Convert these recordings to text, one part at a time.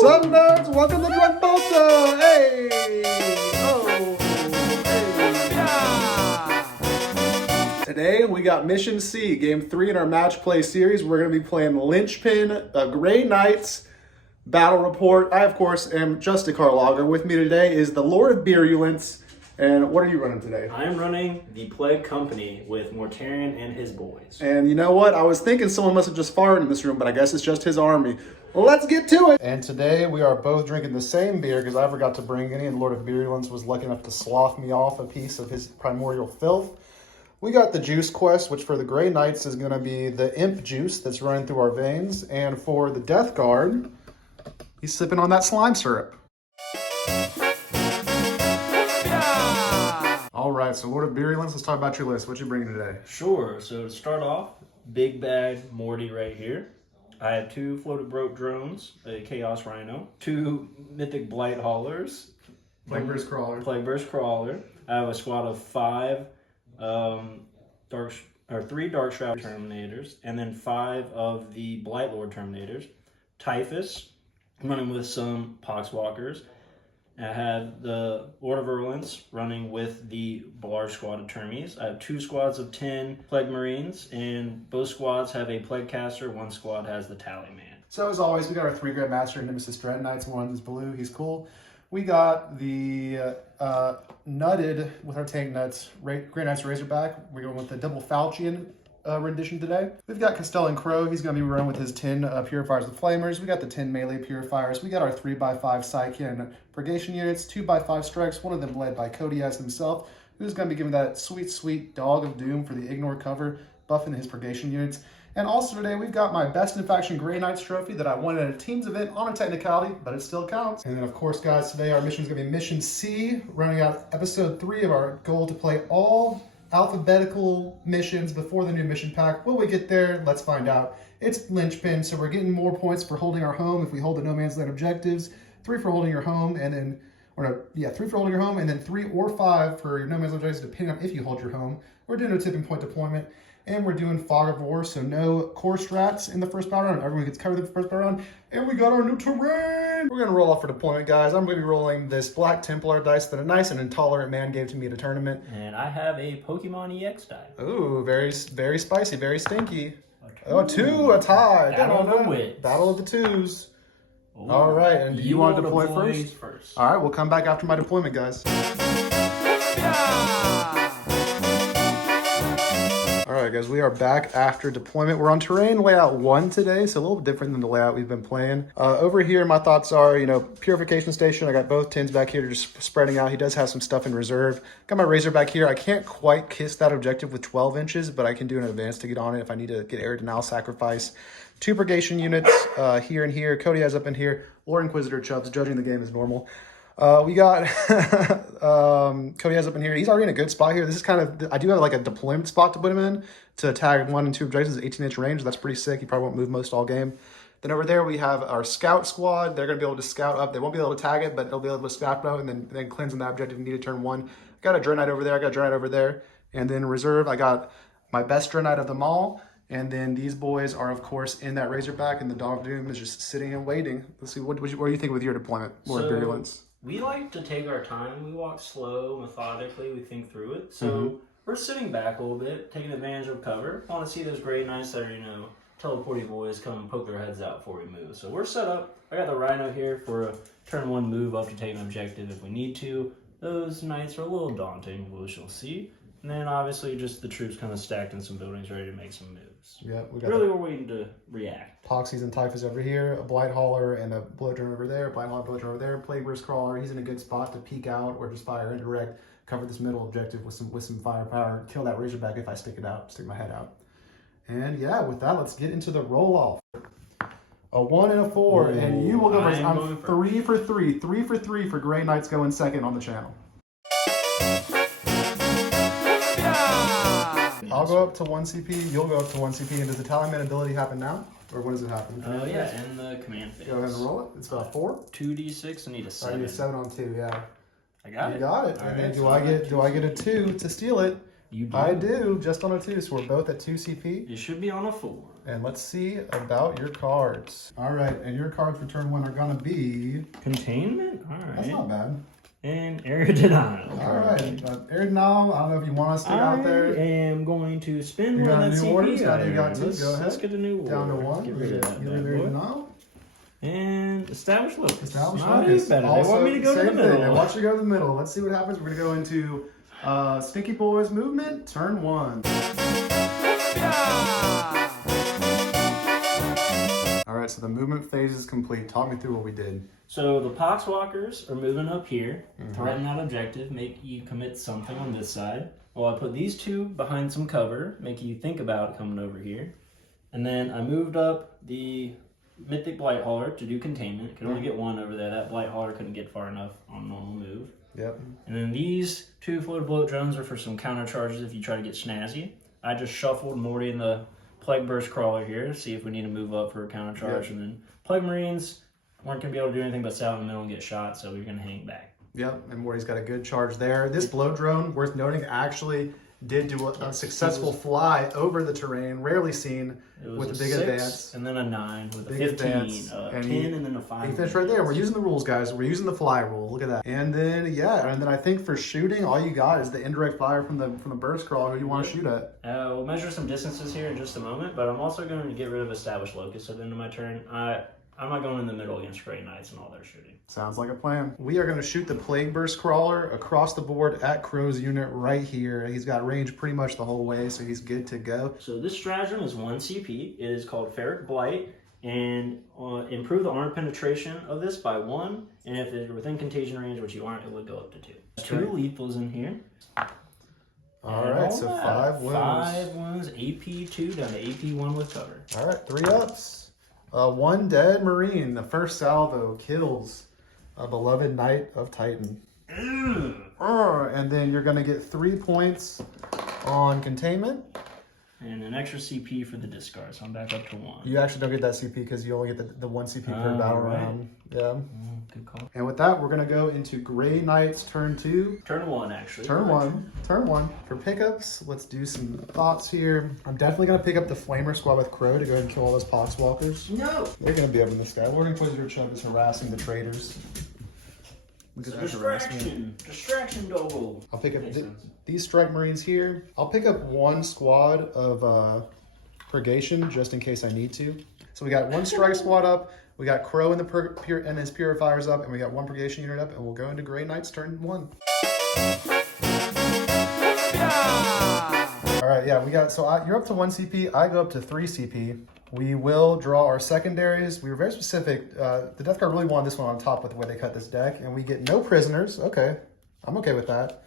What's up, nerds? Welcome to Drunk Balsa! Hey! Oh! Hey! Today, we got Mission C, Game 3 in our match play series. We're going to be playing Linchpin, Grey Knights, Battle Report. I, of course, am just a car logger. With me today is the Lord of Beerulence. And what are you running today? I'm running the Plague Company with Mortarion and his boys. And you know what? I was thinking someone must have just fired in this room, but I guess it's just his army. Let's get to it! And today we are both drinking the same beer because I forgot to bring any, and Lord of Beerulence was lucky enough to slough me off a piece of his primordial filth. We got the juice quest, which for the Grey Knights is going to be the imp juice that's running through our veins. And for the Death Guard, he's sipping on that slime syrup. All right, so Lord of Beerulence, let's talk about your list. What you bringing today? Sure. So to start off, big bag Morty right here. I have 2 floated broke drones, a Chaos Rhino, 2 mythic Blight Haulers, Plagueburst Crawler. Plagueburst Crawler. I have a squad of 5 3 Dark Shroud Terminators, and then 5 of the Blight Lord Terminators. Typhus. I'm running with some Poxwalkers. I have the Lord of Beerulence running with the large squad of Termies. I have 2 squads of 10 Plague Marines, and both squads have a Plague Caster. 1 squad has the Tally Man. So as always, we got our 3 Grandmaster Nemesis Dread Knights. One is blue, he's cool. We got the Nutted with our Tank Nutz, Grey Knights Razorback. We're going with the double Flatulence rendition today. We've got Castellan Crow. He's going to be running with his 10 Purifiers with Flamers. We got the 10 melee Purifiers. We got our 3x5 Psychian Purgation units, 2x5 Strikes, one of them led by Codiaz himself, who's going to be giving that sweet, sweet Dog of Doom for the Ignore cover, buffing his Purgation units. And also today, we've got my Best in Faction Grey Knights trophy that I won at a Teams event on a technicality, but it still counts. And then, of course, guys, today our mission is going to be Mission C, running out episode 3 of our goal to play all alphabetical missions before the new mission pack. Will we get there? Let's find out. It's Linchpin, so we're getting more points for holding our home if we hold the No Man's Land objectives, 3 for holding your home, and then, 3 for holding your home, and then 3 or 5 for your No Man's Land objectives, depending on if you hold your home. We're doing a tipping point deployment, and we're doing Fog of War, so no core strats in the first battle round. Everyone gets covered in the first battle round, and we got our new terrain. We're gonna roll off for deployment, guys. I'm gonna be rolling this Black Templar dice that a nice and intolerant man gave to me at a tournament. And I have a Pokemon EX die. Ooh, very, very spicy, very stinky. Oh, 2, a tie. Battle of the Wits. Battle of the 2s. Ooh. All right, and do you want to deploy first? All right, we'll come back after my deployment, guys. All right, guys, we are back after deployment. We're on terrain layout 1 today, so a little different than the layout we've been playing. Over here, my thoughts are, Purification Station. I got both tins back here just spreading out. He does have some stuff in reserve. Got my Razor back here. I can't quite kiss that objective with 12 inches, but I can do an advance to get on it if I need to get Aerodinal Sacrifice. 2 Purgation units here and here. Cody has up in here. Lord Inquisitor Chubbs, judging the game as normal. We got Cody has up in here. He's already in a good spot here. This is kind of, I do have like a deployment spot to put him in to tag 1 and 2 objectives, 18-inch range. That's pretty sick. He probably won't move most all game. Then over there we have our scout squad. They're going to be able to scout up. They won't be able to tag it, but they'll be able to scout out and then cleanse on that objective if needed turn 1. I got a Dread Knight over there. I got a Dread Knight over there. And then reserve, I got my best Dread Knight of them all. And then these boys are, of course, in that Razorback, and the Dog of Doom is just sitting and waiting. Let's see, what do you think with your deployment, Lord of Beerulence? We like to take our time. We walk slow, methodically. We think through it. So we're sitting back a little bit, taking advantage of cover. Want to see those Grey Knights that are, teleporty boys come and poke their heads out before we move. So we're set up. I got the Rhino here for a turn 1 move up to take an objective if we need to. Those Knights are a little daunting, we shall see. And then obviously just the troops kind of stacked in some buildings ready to make some moves. Yeah, we got we're waiting to react. Poxies and Typhus over here, a Blight Hauler and a Bloodrunner over there, Blight Hauler, Bloodrunner over there, Plagueburst Crawler. He's in a good spot to peek out or just fire indirect, cover this middle objective with some firepower, kill that Razorback if I stick my head out. And yeah, with that, let's get into the roll-off. A 1 and a 4, and you will go first. I'm 3 for 3. 3 for 3 for Grey Knights going second on the channel. I'll go up to 1 CP, you'll go up to 1 CP, and does the Tally Man ability happen now? Or when does it happen? Oh yeah, in the command phase. Go ahead and roll it. It's about 4. 2d6, I need a 7. I need a 7 on 2, yeah. I got it. You got it. All and then right, do I get a 2 to steal it? You do. I do, just on a 2, so we're both at 2 CP. It should be on a 4. And let's see about your cards. All right, and your cards for turn 1 are gonna be... Containment? All right. That's not bad. And area denial. All right, area denial, I don't know if you want us to get out there. I am going to spend You one got of a that new CP order? You got items. 2, go ahead. Let's get a new order. Down to 1. Get rid of that You bad area boy. denial. And establish locus. Establish Not focus. any better. They Also, want me to go to the same thing. middle. They want you to go to the middle. Let's see what happens. We're gonna go into Stinky Boys movement, turn 1. All right, so the movement phase is complete. Talk me through what we did. So the Poxwalkers are moving up here. Threaten that objective, make you commit something on this side. Well, I put these 2 behind some cover, make you think about coming over here. And then I moved up the Mythic Blight Hauler to do containment. Could only get 1 over there. That Blight Hauler couldn't get far enough on normal move. Yep. And then these 2 floated bloat drones are for some counter charges if you try to get snazzy. I just shuffled Morty and the Plague Burst Crawler here, see if we need to move up for a counter charge. Yep. And then Plague Marines weren't going to be able to do anything but sit out in the middle and get shot, so we're going to hang back. Yep, and Morty's got a good charge there. This blow drone, worth noting, actually did do a successful fly over the terrain, rarely seen with a big 6, advance. And then a 9 with a big 15, advance, a and 10, and then a 5. He finished right there. We're using the rules, guys. We're using the fly rule. Look at that. And then, yeah, and then I think for shooting, all you got is the indirect fire from the burst crawl. Who you want to shoot at? We'll measure some distances here in just a moment, but I'm also going to get rid of established locus at the end of my turn. I'm not going in the middle against Grey Knights and all their shooting. Sounds like a plan. We are going to shoot the Plague Burst Crawler across the board at Crow's unit right here. He's got range pretty much the whole way, so he's good to go. So this stratagem is 1 CP. It is called Ferric Blight, and improve the armor penetration of this by 1, and if you're within contagion range, which you aren't, it would go up to 2. 2 lethals in here. All right, so 5 wounds. 5 wounds, AP 2 down to AP 1 with cover. All right, 3 ups. 1 dead Marine. The first salvo kills a beloved Knight of Titan. And then you're going to get 3 points on containment. And an extra CP for the discard, so I'm back up to 1. You actually don't get that CP because you only get the 1 CP per battle round. Yeah. Good call. And with that, we're going to go into Grey Knights turn 2. Turn 1, actually. Turn 1. Turn 1. For pickups, let's do some thoughts here. I'm definitely going to pick up the Flamer Squad with Crow to go ahead and kill all those Poxwalkers. No! They're going to be up in the sky. Warring Inquisitor Chub is harassing the traders. It's a distraction. Distraction double. I'll pick up these Strike Marines here. I'll pick up 1 squad of Purgation just in case I need to. So we got 1 Strike Squad up. We got Crow in the and his Purifiers up, and we got 1 Purgation unit up, and we'll go into Grey Knights turn 1. All right, yeah, we got, so you're up to 1 CP, I go up to 3 CP. We will draw our secondaries. We were very specific. The Death Guard really wanted this one on top with the way they cut this deck, and we get no prisoners. Okay, I'm okay with that.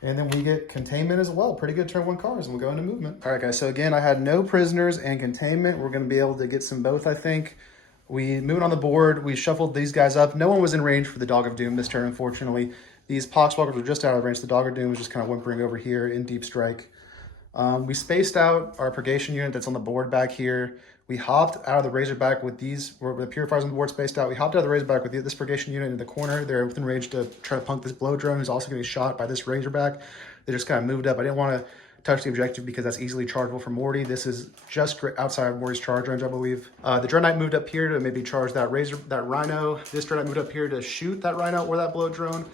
And then we get containment as well. Pretty good turn 1 cards, and we'll go into movement. All right, guys, so again, I had no prisoners and containment. We're going to be able to get some both, I think. We moved on the board. We shuffled these guys up. No one was in range for the Dog of Doom this turn, unfortunately. These Poxwalkers were just out of range. The Dog of Doom was just kind of whimpering over here in Deep Strike. We spaced out our Purgation unit that's on the board back here. We hopped out of the Razorback with these, where the Purifiers on the board spaced out. We hopped out of the Razorback with this Purgation unit in the corner. They're within range to try to punk this Blow Drone, who's also getting shot by this Razorback. They just kind of moved up. I didn't want to touch the objective because that's easily chargeable for Morty. This is just outside of Morty's charge range, I believe. The Dread Knight moved up here to maybe charge that Rhino. This Dread Knight moved up here to shoot that Rhino or that Blow Drone.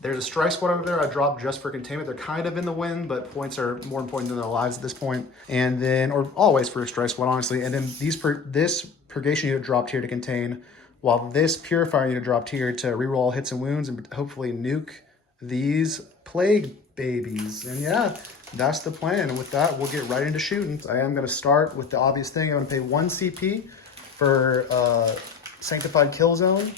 There's a Strike Squad over there I dropped just for containment. They're kind of in the wind, but points are more important than their lives at this point. And then, or always for a Strike Squad, honestly. And then this Purgation unit dropped here to contain, while this Purifier unit dropped here to reroll all hits and wounds and hopefully nuke these Plague babies. And yeah, that's the plan. And with that, we'll get right into shooting. I am going to start with the obvious thing. I'm going to pay 1 CP for Sanctified Kill Zone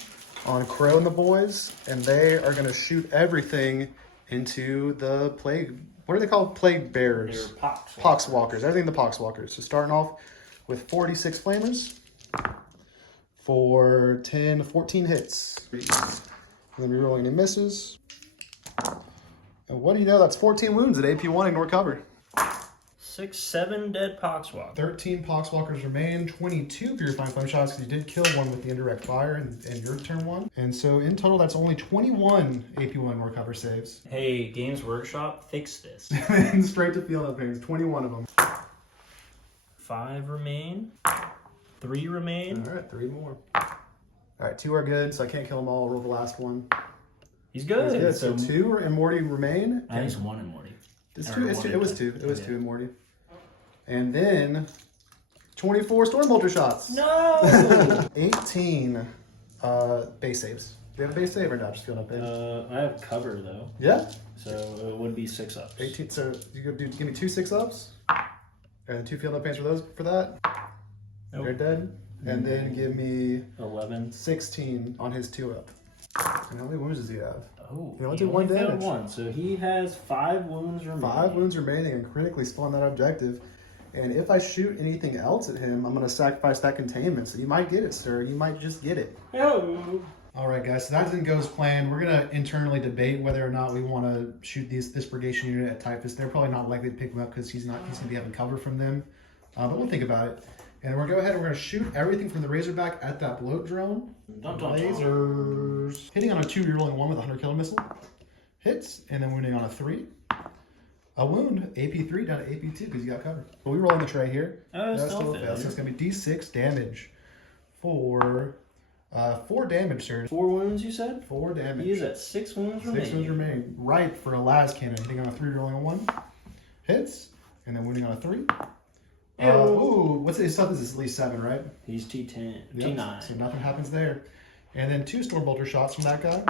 on Crow and the boys, and they are going to shoot everything into the Plague. What are they called? Plague Bearers. They're Poxwalkers. Everything the Poxwalkers. So starting off with 46 Flamers for 10 to 14 hits. And then rerolling any misses. And what do you know? That's 14 wounds at AP1. Ignore cover. 6, 7 dead Poxwalkers. 13 Poxwalkers remain, 22 Purifying Flame Shots because you did kill one with the indirect fire in your turn 1. And so in total, that's only 21 AP1 recover saves. Hey, Games Workshop, fix this. And straight to field openings, 21 of them. 5 remain. 3 remain. All right, 3 more. All right, 2 are good, so I can't kill them all. Roll the last one. He's good. He's good. So 2 and Morty remain. I think it's 1 in Morty. It's 2. It was 2. It was 2 in Morty. And then 24 Stormbolter shots. No! 18 base saves. Do you have a base save or not? Just field openings. I have cover though. Yeah. So it would be 6 ups. 18. So you could give me 2 6-ups, and 2 field openings for that. Nope. They're dead. And then give me 11. 16 on his 2-up. And how many wounds does he have? Oh, he only did 1 damage. 1, so he has 5 wounds remaining. 5 wounds remaining and critically spawn that objective. And if I shoot anything else at him, I'm going to sacrifice that containment. So you might get it, sir. You might just get it. Oh. All right, guys. So that didn't go as planned. We're going to internally debate whether or not we want to shoot this Purgation unit at Typhus. They're probably not likely to pick him up because he's going to be having cover from them. But we'll think about it. And we're going to go ahead and we're going to shoot everything from the Razorback at that bloat drone. Lasers. Hitting on a 2, rerolling 1 with a 100 killer missile. Hits, and then wounding on a 3. A wound, AP3 down to AP2 because you got covered. But we roll in the tray here. Oh, it's still fails. So it's going to be D6 damage for 4 damage, sir. 4 wounds, you said? 4 damage. He is at 6 wounds remaining. 6 wounds remaining. Right for a las cannon. Hitting on a 3, rolling a 1. Hits, and then wounding on a 3. Ooh, what's his stuff? Is at least 7, right? He's T10, Yep. T9. So nothing happens there. And then 2 Stormbolter shots from that guy.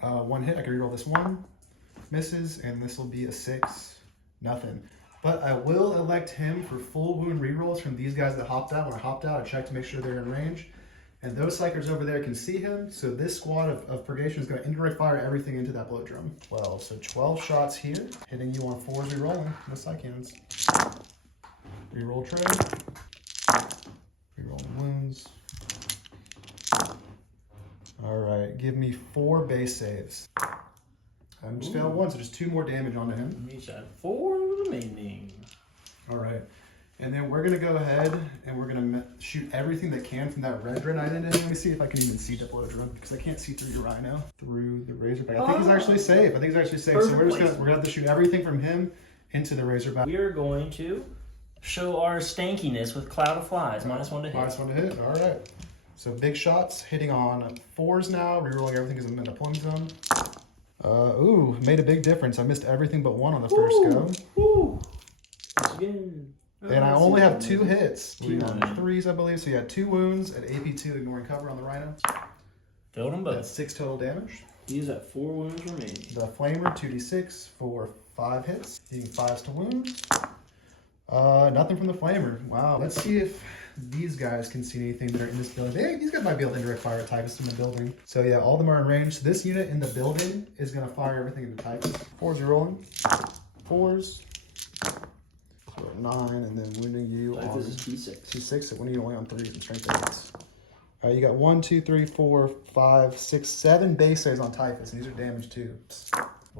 1 hit. I can reroll this 1. Misses, and this will be a 6. Nothing. But I will elect him for full wound rerolls from these guys that hopped out. When I hopped out, I checked to make sure they're in range. And those psychers over there can see him. So this squad of Purgation is going to indirect fire everything into that bloat drum. 12. So 12 shots here. Hitting you on 4s rerolling. No psych cannons. Reroll tray. Reroll wounds. Alright, give me 4 base saves. I just failed 1, so just 2 more damage onto him. He's at 4 remaining. Alright, and then we're going to go ahead and we're going to shoot everything that can from that red Dreadnought into him. Let me see if I can even see the blow drum because I can't see through your Rhino. Through the Razorback. I think he's actually safe. So we're going to have to shoot everything from him into the Razorback. We are going to show our stankiness with Cloud of Flies. -1 to hit. -1 to hit. Alright. So big shots, hitting on 4s now, rerolling everything because I'm in the deployment zone. Ooh, made a big difference. I missed everything but 1 on the first go. Ooh. And I only have 2 hits. We got T9. 3s, I believe. So you had 2 wounds at AP2, ignoring cover on the Rhino. Filled them both. That's 6 total damage. He's at 4 wounds remaining. The Flamer, 2d6 for 5 hits, hitting 5s to wounds. Nothing from the Flamer. Wow. Let's see if these guys can see anything that are in this building. These guys might be able to indirect fire at Typhus in the building. So yeah, all of them are in range. So this unit in the building is going to fire everything into Typhus. 4s are rolling. 4s. So 9, and then wounding you on Typhus is T6. T6, so wounding you only on 3s and strength 8s. All right, you got 1, 2, 3, 4, 5, 6, 7 base saves on Typhus, and these are damage too.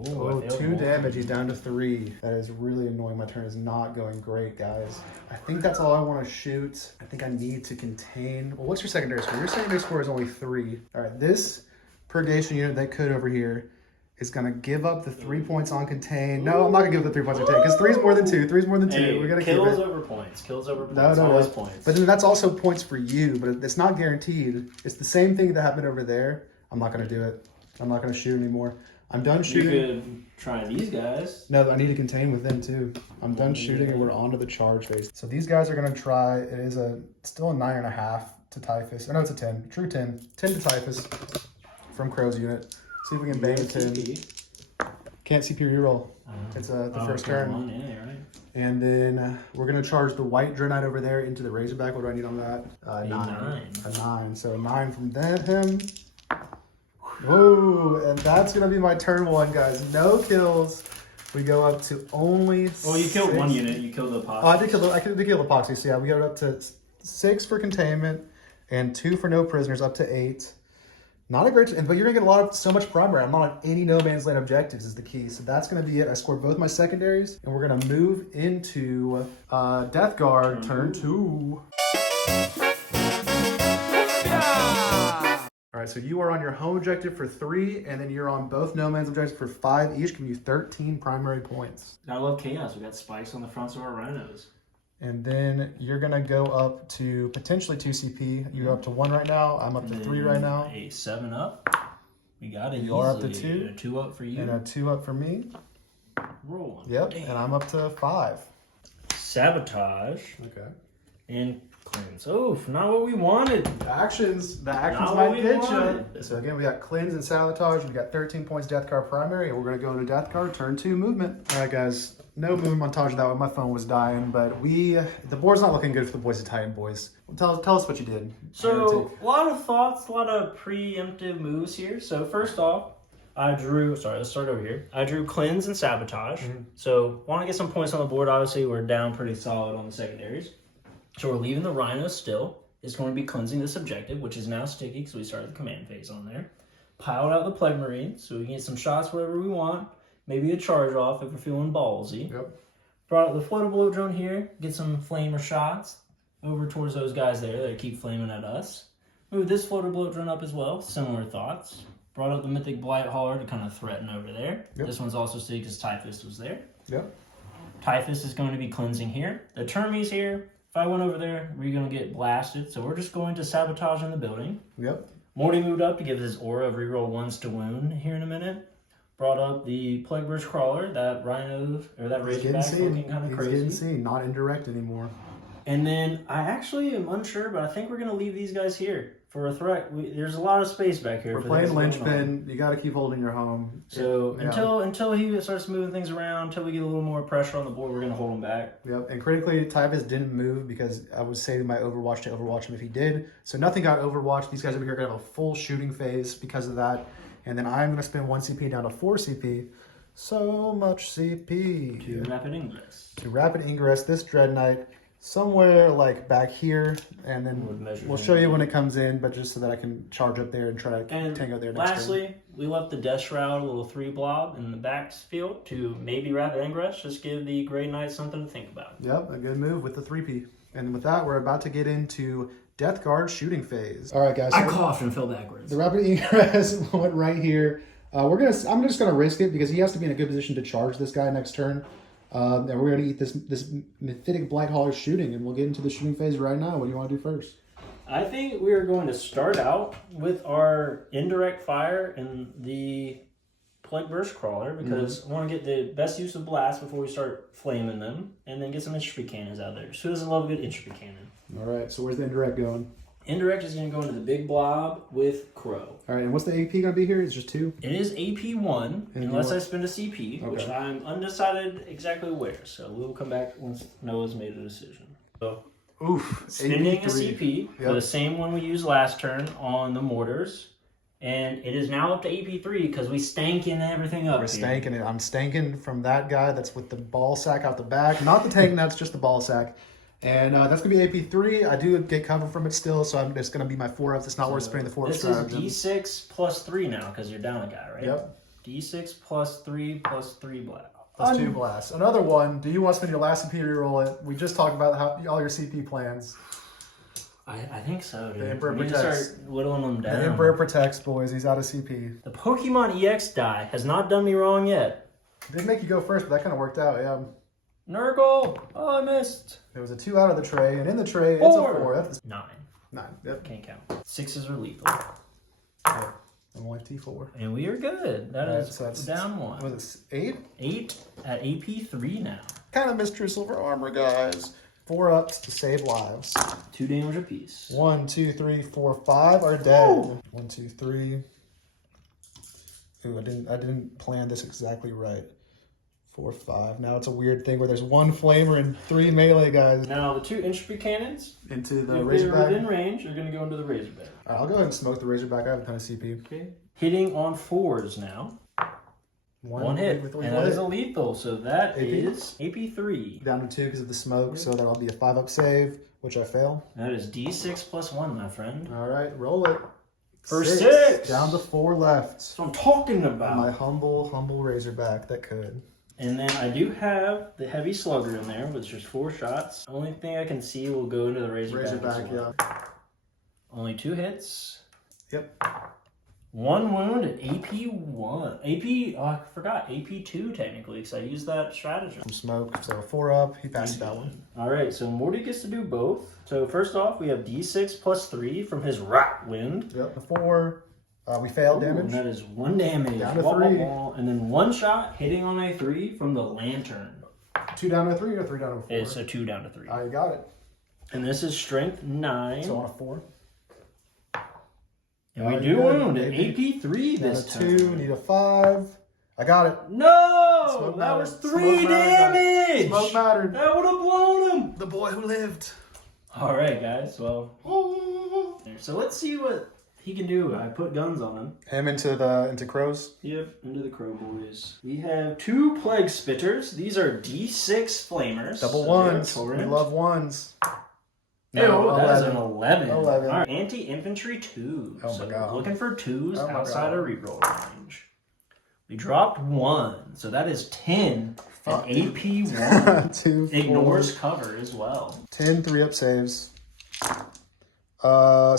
Oh, 2 damage. He's down to 3. That is really annoying. My turn is not going great, guys. I think that's all I want to shoot. I think I need to contain. Well, what's your secondary score? Your secondary score is only 3. All right, this Purgation unit that could over here is going to give up the 3 points on contain. No, I'm not going to give up the 3 points on contain because 3 is more than 2. 3 is more than 2. Hey, We're going to keep it. Kills over points. Kills over points. No. Always points. But then that's also points for you, but it's not guaranteed. It's the same thing that happened over there. I'm not going to do it. I'm not going to shoot anymore. I'm done shooting. You could try these guys. No, I need to contain with them too. I'm done shooting and we're on to the charge phase. So these guys are going to try. It is still a 9.5 to Typhus. Oh, no, it's a 10. True 10. 10 to Typhus from Crow's unit. See if we can bang a 10. Can't CP reroll. It's the first turn. Right? And then we're going to charge the white Dreadnought over there into the Razorback. What do I need on that? 9. A 9. So 9 from him. Whoa, and that's going to be my turn 1, guys. No kills. We go up to only Well, you killed 6. 1 unit. You killed the epoxy. Oh, I did kill the epoxy. So yeah, we got it up to 6 for containment and 2 for no prisoners, up to 8. Not a great, but you're gonna get so much primary. I'm not on any no man's land objectives is the key. So that's gonna be it. I scored both my secondaries, and we're gonna move into Death Guard turn 2. All right, so you are on your home objective for 3, and then you're on both no man's objectives for 5 each, giving you 13 primary points. I love chaos. We got spikes on the fronts of our rhinos. And then you're gonna go up to potentially 2 CP. You're up to 1 right now. I'm up to 3 right now. A 7 up. We got it. You are up to 2. And a 2 up for you. And a 2 up for me. Roll 1. Yep. Damn. And I'm up to 5. Sabotage. Okay. And cleanse. Oh, not what we wanted. The actions Not might what we get you. wanted. So again, we got cleanse and sabotage. We got 13 points Death Guard primary, and we're gonna go into Death Guard turn 2 movement. All right, guys. No movement montage of that one. My phone was dying, but the board's not looking good for the Boys Italian boys. Tell us what you did. So a lot of thoughts, a lot of preemptive moves here. So first off, let's start over here. I drew cleanse and sabotage. So want to get some points on the board. Obviously, we're down pretty solid on the secondaries. So we're leaving the rhinos still. It's going to be cleansing this objective, which is now sticky because we started the command phase on there. Piled out the Plague Marine, so we can get some shots wherever we want. Maybe a charge off if we're feeling ballsy. Yep. Brought up the floater blow drone here. Get some flamer shots over towards those guys there that keep flaming at us. Move this floater blow drone up as well. Similar thoughts. Brought up the Mythic Blight Hauler to kind of threaten over there. Yep. This one's also sticky because Typhus was there. Yep. Typhus is going to be cleansing here. The Termies here. If I went over there, we're going to get blasted. So we're just going to sabotage in the building. Yep. Morty moved up to give his aura of reroll 1s to wound here in a minute. Brought up the Plague Bridge Crawler, that Rhino, or that Razorback looking kind of crazy. He's getting seen, not indirect anymore. And then I actually am unsure, but I think we're going to leave these guys here for a threat. There's a lot of space back here. We're playing linchpin. You got to keep holding your home. So until he starts moving things around, until we get a little more pressure on the board, we're going to hold him back. Yep. And critically, Typhus didn't move because I was saving my Overwatch to Overwatch him if he did. So nothing got Overwatched. These guys over here are going to have a full shooting phase because of that. And then I'm going to spend 1 CP down to 4 CP. So much CP. To rapid ingress. To rapid ingress this Dread Knight somewhere like back here. And then we'll show you when it comes in, but just so that I can charge up there and try to tank out there next lastly, turn. we left the Death Shroud, a little 3 blob in the backfield to maybe rapid ingress. Just give the Grey Knight something to think about. Yep, a good move with the 3P. And with that, we're about to get into Death Guard shooting phase. All right, guys. I coughed and fell backwards. The rapid ingress went right here. I'm just gonna risk it because he has to be in a good position to charge this guy next turn. And we're gonna eat this Mythic Blight Hauler shooting, and we'll get into the shooting phase right now. What do you want to do first? I think we are going to start out with our indirect fire and the Plague Burst Crawler because I want to get the best use of blast before we start flaming them, and then get some infantry cannons out there. Who doesn't love a good infantry cannon? All right, so where's the indirect going? Indirect is going to go into the big blob with Crow. All right, and what's the AP going to be here? It's just 2? It is AP 1, unless I spend a CP, which I'm undecided exactly where. So we'll come back once Noah's made a decision. So, spending a CP, the same one we used last turn on the mortars. And it is now up to AP3 because we stanking everything up. We're stanking it. I'm stanking from that guy that's with the ball sack out the back. Not the Tank Nutz, just the ball sack. And that's going to be AP3. I do get cover from it still, so it's going to be my 4-ups. It's not worth spending the 4-up stratagem. This is D6 plus 3 now because you're down a guy, right? Yep. D6 plus 3 blast. Plus 2 blasts. Another one. Do you want to spend your last CP reroll it? We just talked about all your CP plans. I think so, dude. The Emperor we need protects. to start whittling them down. The Emperor protects, boys. He's out of CP. The Pokemon EX die has not done me wrong yet. Didn't make you go first, but that kind of worked out, yeah. Nurgle! Oh, I missed. There was a 2 out of the tray, and in the tray, 4. it's a 4. That's 9. 9. Yep. Can't count. 6s are lethal. I'm only T4. And we are good. That's down 1. What was it, 8? 8 at AP3 now. Kind of Mr. Silver Armor, guys. 4-ups to save lives. 2 damage apiece. 1, 2, 3, 4, 5 are dead. Ooh. 1, 2, 3. Ooh, I didn't plan this exactly right. 4, 5. Now it's a weird thing where there's 1 flamer and 3 melee guys. Now the 2 infantry cannons into the if Razorback. They're within range, are going to go into the Razorback. All right, I'll go ahead and smoke the Razorback. I have a ton of CP. Okay. Hitting on 4s now. One hit, and that is a lethal, so that is AP3. Down to 2 because of the smoke, so that'll be a 5-up save, which I fail. That is D6 plus 1, my friend. All right, roll it. For 6. Down to 4 left. That's what I'm talking about. My humble Razorback that could. And then I do have the heavy slugger in there, which is 4 shots. Only thing I can see will go into the Razorback. Yeah. Only 2 hits. Yep. 1 wound at AP1. I forgot AP2 technically, because I used that stratagem. Some smoke, so 4 up. He passed that one. All right, so Morty gets to do both. So first off, we have D6 plus 3 from his Rock Wind. Yep, the 4. We failed damage. And that is 1 damage. Down to 3. And then 1 shot hitting on a 3 from the Lantern. 2 down to 3 or 3 down to 4? It's a 2 down to 3. You got it. And this is strength 9. So on a 4. And we do wound at AP3 this time. 2, need a 5. I got it. No! That was 3 damage! Smoke mattered. That would have blown him! The boy who lived. Alright, guys, well. So let's see what he can do. I put guns on him. Him into crows? Yep, into the crow boys. We have 2 plague spitters. These are D6 flamers. Double ones. We love ones. No, that is an 11. 11. All right. Anti-infantry 2. Oh my god. Looking for 2s outside of reroll range. We dropped 1, so that is 10. And AP1 2, ignores cover as well. 10 3-up saves.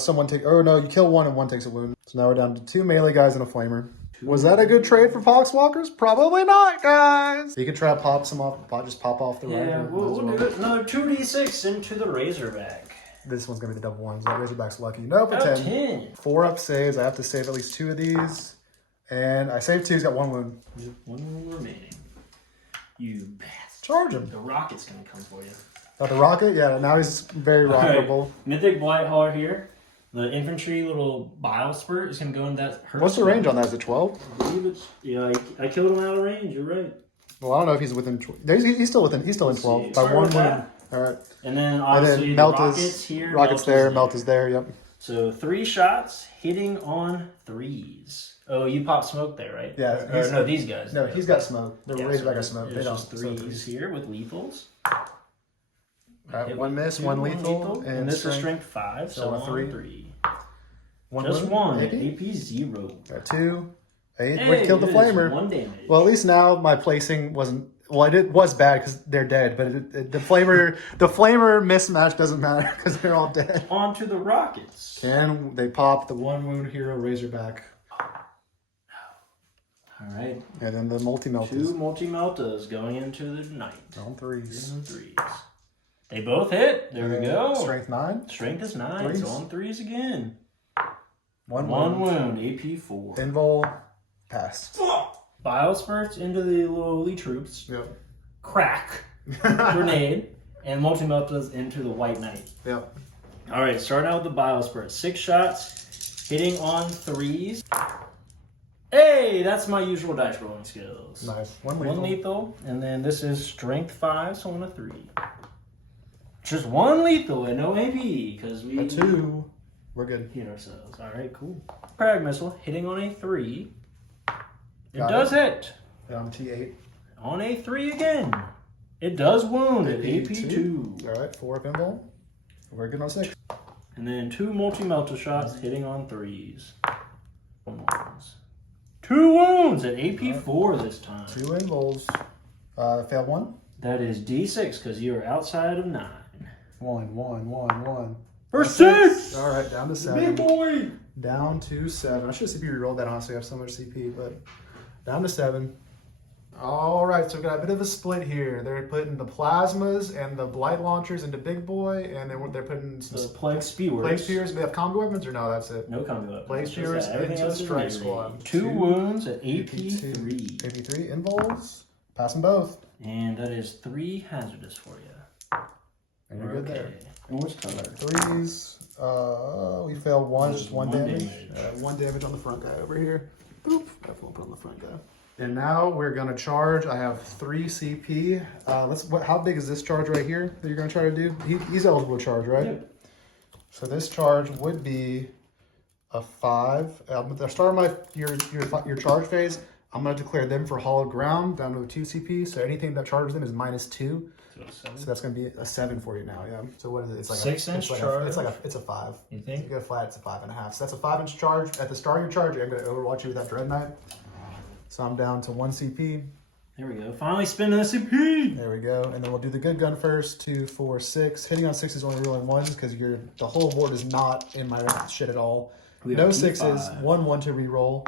Someone take. Oh no, you kill 1 and 1 takes a wound. So now we're down to 2 melee guys and a flamer. Was that a good trade for Poxwalkers? Probably not, guys. You could try to pop some off. Just pop off the right. Yeah, we'll do it. Another 2d6 into the Razorback. This one's gonna be the double ones. That Razorback's lucky. Nope, a 10. 10. 4-up saves. I have to save at least 2 of these. And I saved 2. He's got 1 wound. 1 wound remaining. You bastard. Charge him. The rocket's gonna come for you. Oh, the rocket? Yeah, now he's very rockable. Right. Mythic Blighthauler here. The infantry little bile spurt is going to go in that. What's the range on that? Is it 12? I believe it's. Yeah, I killed him out of range. You're right. Well, I don't know if he's within. He's still within. He's still in 12 by 1 wound. All right. And then obviously Melt the rockets here. Rockets there. Melt is there. Yep. So 3 shots hitting on 3s. Oh, you pop smoke there, right? Yeah. Or no, these guys. No, he's got smoke. The Razorback got smoke. They don't. 3s here with lethals. All right, 1 miss, 1 lethal, and this is strength 5, so a 3. 1 Just wound, 1. maybe? AP 0. Got 2. 8. Hey, Killed the flamer. 1 damage. Well, at least now my placing wasn't. Well, it was bad because they're dead, but the flamer mismatch doesn't matter because they're all dead. On to the rockets. Can they pop the 1 wound hero Razorback? All right. And then the multi-meltas. 2 multi-meltas going into the night. On 3s. On 3s. They both hit. There we go. Strength 9. Strength is 9. 3s. So on 3s again. 1 wound. AP 4. Invul. Pass. Bile spurts into the lowly troops. Yep. Crack. Grenade. And multi-meltas into the White Knight. Yep. All right. Starting out with the bile spurt. 6 shots. Hitting on 3s. Hey, that's my usual dice rolling skills. Nice. 1 lethal. 1 lethal. And then this is strength 5, so on a 3. Just 1 lethal and no AP because we. A 2. We're good. Hit ourselves. All right, cool. Crag missile hitting on a 3. It Got does hit. T8. On a 3 again. It does wound at AP2. All right, 4 up invul. We're good on 6. And then 2 multi-melta shots hitting on 3s. 2 wounds at AP4 this time. 2 invuls. Failed 1. That is D6 because you are outside of 9. 1. For 6! All right, down to 7. Big boy! Down to 7. I should have CP rerolled that, honestly. I have so much CP, but down to 7. All right, so we've got a bit of a split here. They're putting the plasmas and the blight launchers into Big Boy, and then they're putting some The plague spewers. plague spears. They have combo weapons, or no? That's it. No combo weapons. Plague spears into the strike squad. 2 wounds at AP3. AP3 invuls. Pass them both. And that is 3 hazardous for you. And you're good there. And what's cover? 3s. We failed 1. Just 1 damage. damage. 1 damage on the front guy over here. Boop. Definitely put on the front guy. And now we're gonna charge. I have 3 CP. How big is this charge right here that you're gonna try to do? He's eligible to charge, right? Yep. So this charge would be a 5. At the start of your charge phase, I'm going to declare them for hollowed ground down to a 2 CP. So anything that charges them is -2. So that's going to be a 7 for you now, yeah. So what is it? It's like 6-inch charge. It's a 5. You think? You go flat, it's a 5.5. So that's a 5-inch charge. At the start of your charge, I'm going to overwatch you with that Dread Knight. So I'm down to 1 CP. There we go. Finally spinning the CP. There we go. And then we'll do the good gun first. 2, 4, 6. Hitting on 6 is only rolling 1s because the whole board is not in my shit at all. No 6s. 1 to re-roll.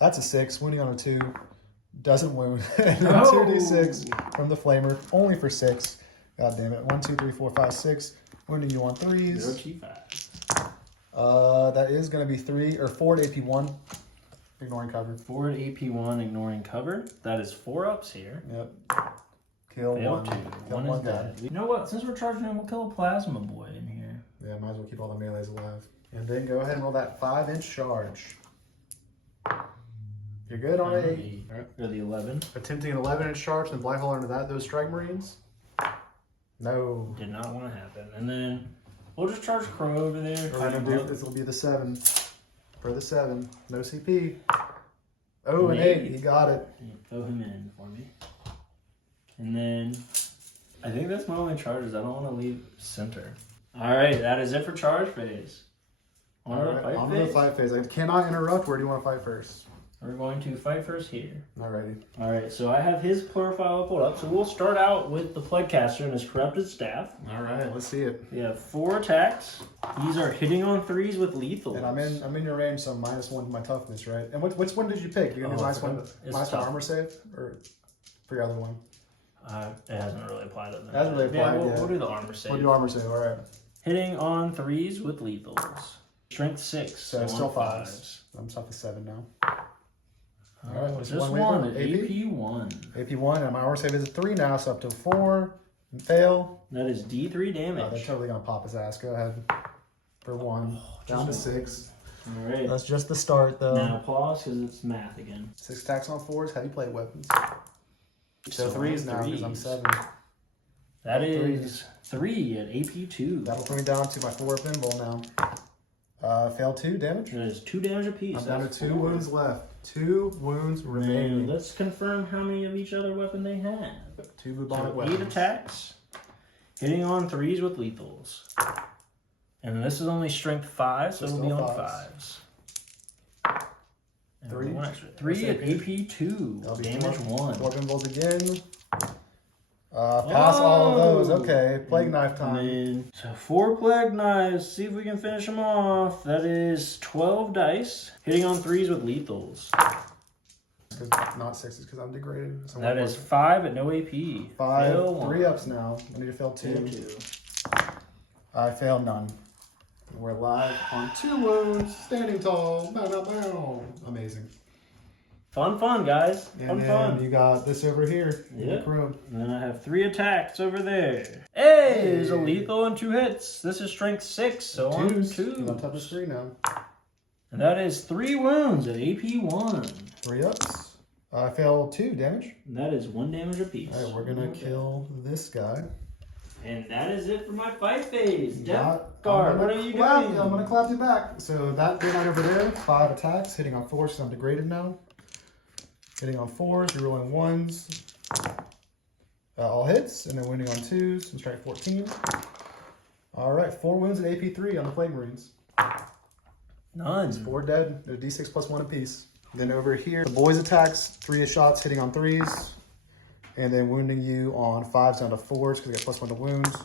That's a 6. Wounding on a 2. Doesn't wound. And then 2d6 from the flamer. Only for 6. God damn it. 1, 2, 3, 4, 5, 6. Wounding you on 3s. That is going to be 4 to AP1. Ignoring cover. 4 to AP1, ignoring cover. That is 4 ups here. Yep. Kill Fail 1. 2. Kill 1 1 is dead. You know what? Since we're charging him, we'll kill a plasma boy in here. Yeah, might as well keep all the melees alive. And then go ahead and roll that 5-inch charge. You're good on an 8. All right. Or the 11. Attempting an 11-inch charge, then Blight Hauler into that. Those Strike Marines. No. Did not want to happen. And then we'll just charge Crow over there. This will be the 7. For the 7. No CP. Oh, an 8. He got it. Throw him in for me. And then I think that's my only charges. I don't want to leave center. All right, that is it for charge phase. On to the fight phase. I cannot interrupt. Where do you want to fight first? We're going to fight first here. Alrighty. All right, so I have his chlorophyll pulled up. So we'll start out with the Plaguecaster and his corrupted staff. All right, let's see it. We have 4 attacks. These are hitting on 3s with lethal. And I'm in your range, so I'm -1 to my toughness, right? And which one did you pick? You're gonna do -1 armor save, or for your other one? It hasn't really applied. It hasn't really applied yet. We'll do the armor save. We'll do armor save. All right. Hitting on 3s with lethals. Strength 6. So still 5s. I'm stuck at 7 now. All right, just one at AP1. AP1, and my armor save is a 3 now, so up to 4. And fail. That is D3 damage. Oh, they're totally gonna pop his ass. Go ahead. For 1. Down to 6. All right. That's just the start, though. Now pause because it's math again. 6 attacks on 4s. Heavy plate weapons. So 3s now because I'm 7. That is 3 at AP2. That'll bring me down to my 4 pinball now. Fail 2 damage. That is 2 damage apiece. I'm down to 2 wounds left. 2 wounds remaining. Let's confirm how many of each other weapon they have. 2 bubonic weapons. 8 attacks. Hitting on 3s with lethals. And this is only strength 5, so it'll be on 5s. 3. 3 at AP2. Damage 1. 4 pinballs again. Pass all of those. Okay, Plague Knife time. So 4 Plague Knives. See if we can finish them off. That is 12 dice. Hitting on 3s with lethals. Not 6s because I'm degraded. So that is 5 at no AP. 5. Fail 3 ups now. I need to fail 2. I failed none. We're live on 2 wounds. Standing tall. Bow, bow, bow. Amazing. Fun, guys. Fun. You got this over here. Yep. And then I have 3 attacks over there. Hey, there's a lethal and 2 hits. This is strength 6, so on 2. On top of 3 now. And that is 3 wounds at AP1. 3 ups. I failed 2 damage. And that is 1 damage apiece. All right, we're gonna kill this guy. And that is it for my fight phase. Death Guard, what are you doing? I'm gonna clap you back. So that Green Knight over there, 5 attacks, hitting on 4s because I'm degraded now. Hitting on 4s, you're rolling 1s. All hits, and then wounding on 2s, and strike 14. All right, 4 wounds at AP3 on the Plague Marines. None. 4 dead. They're D6 plus 1 apiece. Then over here, the boys attacks, 3 shots hitting on 3s, and then wounding you on 5s down to 4s because you got plus 1 to wounds.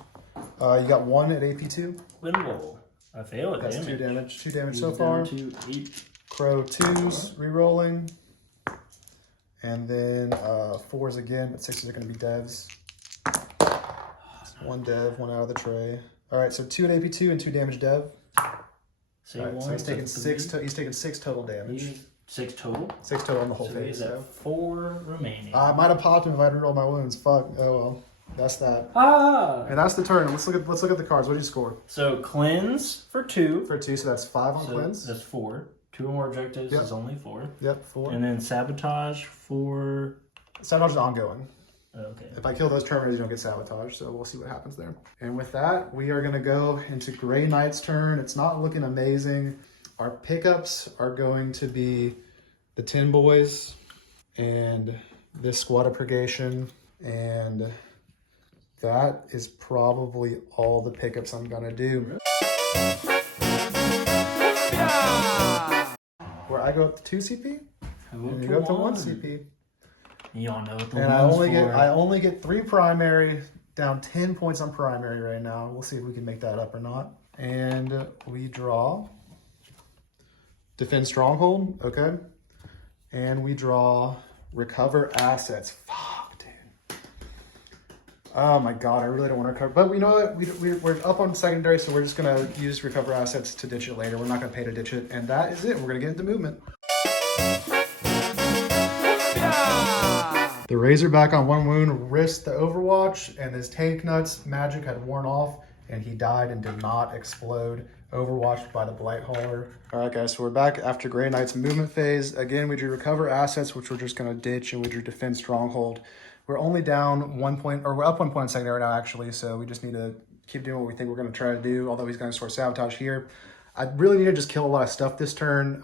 You got 1 at AP2. Windwall. I fail at That's damage. 2 damage. 2 damage so far. 2, 8. Crow 2s, re-rolling. And then 4s again, but 6s are going to be devs. 1 dev, 1 out of the tray. All right, so 2 at AP2 and 2 damage dev. So, right, so he's taking 6. He's taking 6 total damage. 6 total. 6 total on the whole So phase. he's at 4 remaining. I might have popped him if I didn't roll my wounds. Fuck. Oh well. That's that. Ah! And that's the turn. Let's look at the cards. What did you score? So cleanse for 2. For 2, so that's 5 on cleanse. That's 4. 2 or more objectives is only 4. Yep, 4. And then sabotage for. Sabotage is ongoing. Okay. If I kill those terminators, you don't get sabotage, so we'll see what happens there. And with that, we are going to go into Grey Knight's turn. It's not looking amazing. Our pickups are going to be the Tin Boys. and this squad of purgation, and that is probably all the pickups I'm gonna do. Where I go up to 2 CP, and you go up to 1 CP. You all know what the And one's I only get 3 primary, down 10 points on primary right now. We'll see if we can make that up or not. And we draw Defend Stronghold, okay. And we draw Recover Assets. Fuck, dude. Oh my god, I really don't want to recover. But we know that we're up on secondary, so we're just going to use Recover Assets to ditch it later. We're not going to pay to ditch it. And that is it. We're going to get into movement. The Razorback on 1 wound risked the Overwatch, and his Tank Nutz magic had worn off, and he died and did not explode. Overwatched by the Blight Hauler. All right, guys, so we're back after Grey Knight's movement phase. Again, we drew Recover Assets, which we're just going to ditch, and we drew Defend Stronghold. We're only down 1 point, or we're up 1 point in secondary now, actually, so we just need to keep doing what we think we're going to try to do, although he's going to sort Sabotage here. I really need to just kill a lot of stuff this turn.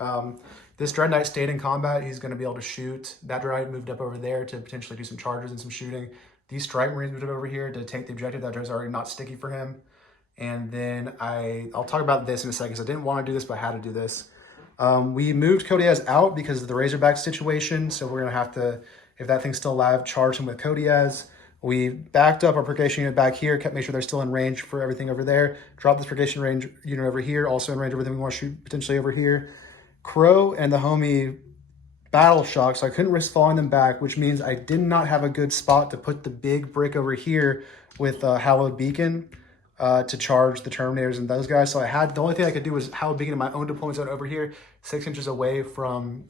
This Dread Knight stayed in combat. He's going to be able to shoot. That Dread Knight moved up over there to potentially do some charges and some shooting. These Strike Marines moved up over here to take the objective. That Dread's already not sticky for him. And then I'll talk about this in a second, because I didn't want to do this, but I had to do this. We moved Kodiaz out because of the Razorback situation. So we're going to have to, if that thing's still alive, charge him with Kodiaz. We backed up our Purgation unit back here, made sure they're still in range for everything over there. Dropped this Purgation range unit over here, also in range of everything we want to shoot potentially over here. Crow and the homie Battle Shock, so I couldn't risk falling them back, which means I did not have a good spot to put the big brick over here with Hallowed Beacon to charge the Terminators and those guys. So the only thing I could do was Hallowed Beacon in my own deployment zone over here, 6 inches away from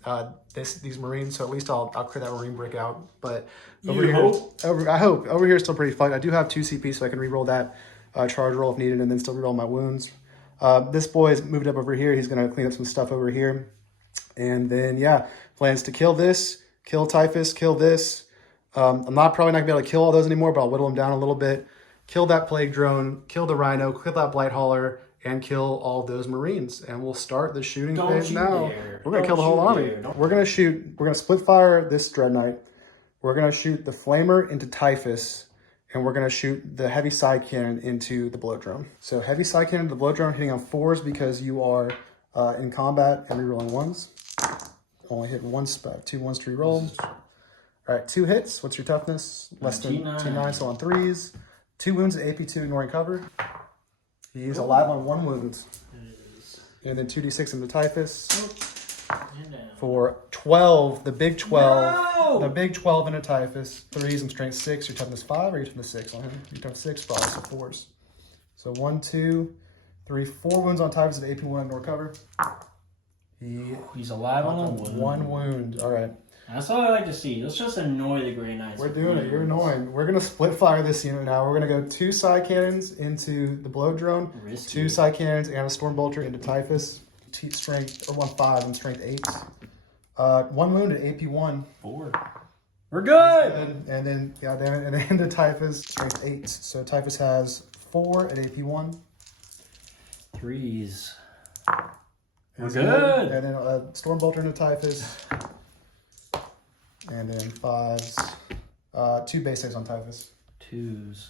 these Marines. So at least I'll clear that Marine brick out. But over here is still pretty fun. I do have 2 CP, so I can reroll that charge roll if needed, and then still reroll my wounds. This boy's moved up over here. He's going to clean up some stuff over here. And then, yeah, plans to kill this, kill Typhus, kill this. I'm probably not going to be able to kill all those anymore, but I'll whittle them down a little bit. Kill that Plague Drone, kill the Rhino, kill that Blight Hauler, and kill all those Marines. And we'll start the shooting phase now. We're going to kill the whole army. We're going to split fire this Dread Knight. We're going to shoot the Flamer into Typhus. And we're going to shoot the Heavy Side Cannon into the Blow Drone. So Heavy Side Cannon into the Blow Drone, hitting on 4s because you are in combat and rerolling 1s. Only hitting 1 spot, 2 1s to reroll. All right, 2 hits. What's your toughness? Less than T9, so on 3s. 2 wounds at AP2, ignoring cover. He's alive on 1 wound. And then 2d6 into Typhus. For 12, the big 12. No! The big 12 into Typhus. 3s and strength 6. Your toughness 5 or your toughness 6 on him? Your toughness 6, probably, so 4s. So 1, 2, 3, 4 wounds on Typhus at AP1 ignore cover. He's alive on a wound. 1 wound. All right. That's all I like to see. Let's just annoy the Grey Knights. We're doing it. You're annoying. We're going to split fire this unit now. We're going to go 2 side cannons into the Blow Drone, Risky. 2 side cannons and a Storm Bolter into Typhus. Strength, or 1-5 and strength 8. 1 wound at AP1. 4. We're good! And then, yeah, and then into Typhus, strength 8. So Typhus has 4 at AP1. 3s. We're And good! And then Storm Bolter into Typhus. And then 5s. 2 base saves on Typhus. 2s.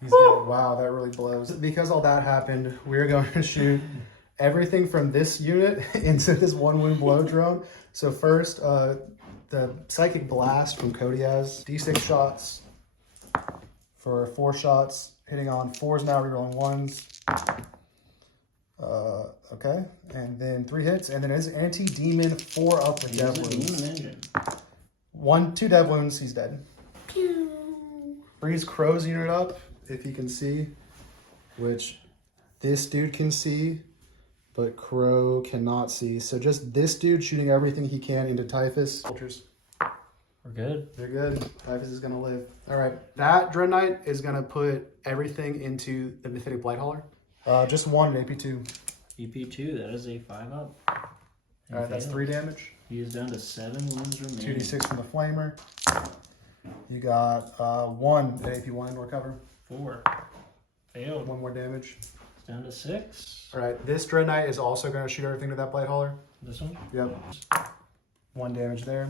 He's good. Wow, that really blows. Because all that happened, we're going to shoot everything from this unit into this 1 wound Blow Drone. So first, the Psychic Blast from Kodiaz. D6 shots for 4 shots. Hitting on 4s now, rerolling 1s. Okay, and then 3 hits, and then his anti-demon 4 up with dev wounds. 2 dev wounds, he's dead. Freeze Crow's unit up, if you can see, which this dude can see, but Crow cannot see. So just this dude shooting everything he can into Typhus. Ultras. We're good. They're good. Typhus is gonna live. All right, that Dread Knight is gonna put everything into the Mythic Blight Hauler. Just 1 at AP2. EP2, that is a 5-up. All right, that's 3 damage. He is down to 7 wounds remaining. 2d6 from the Flamer. You got 1 at AP1 ignore cover. 4. Failed. 1 more damage. It's down to 6. All right, this Dread Knight is also going to shoot everything to that Blight Hauler. This one? Yep. 1 damage there.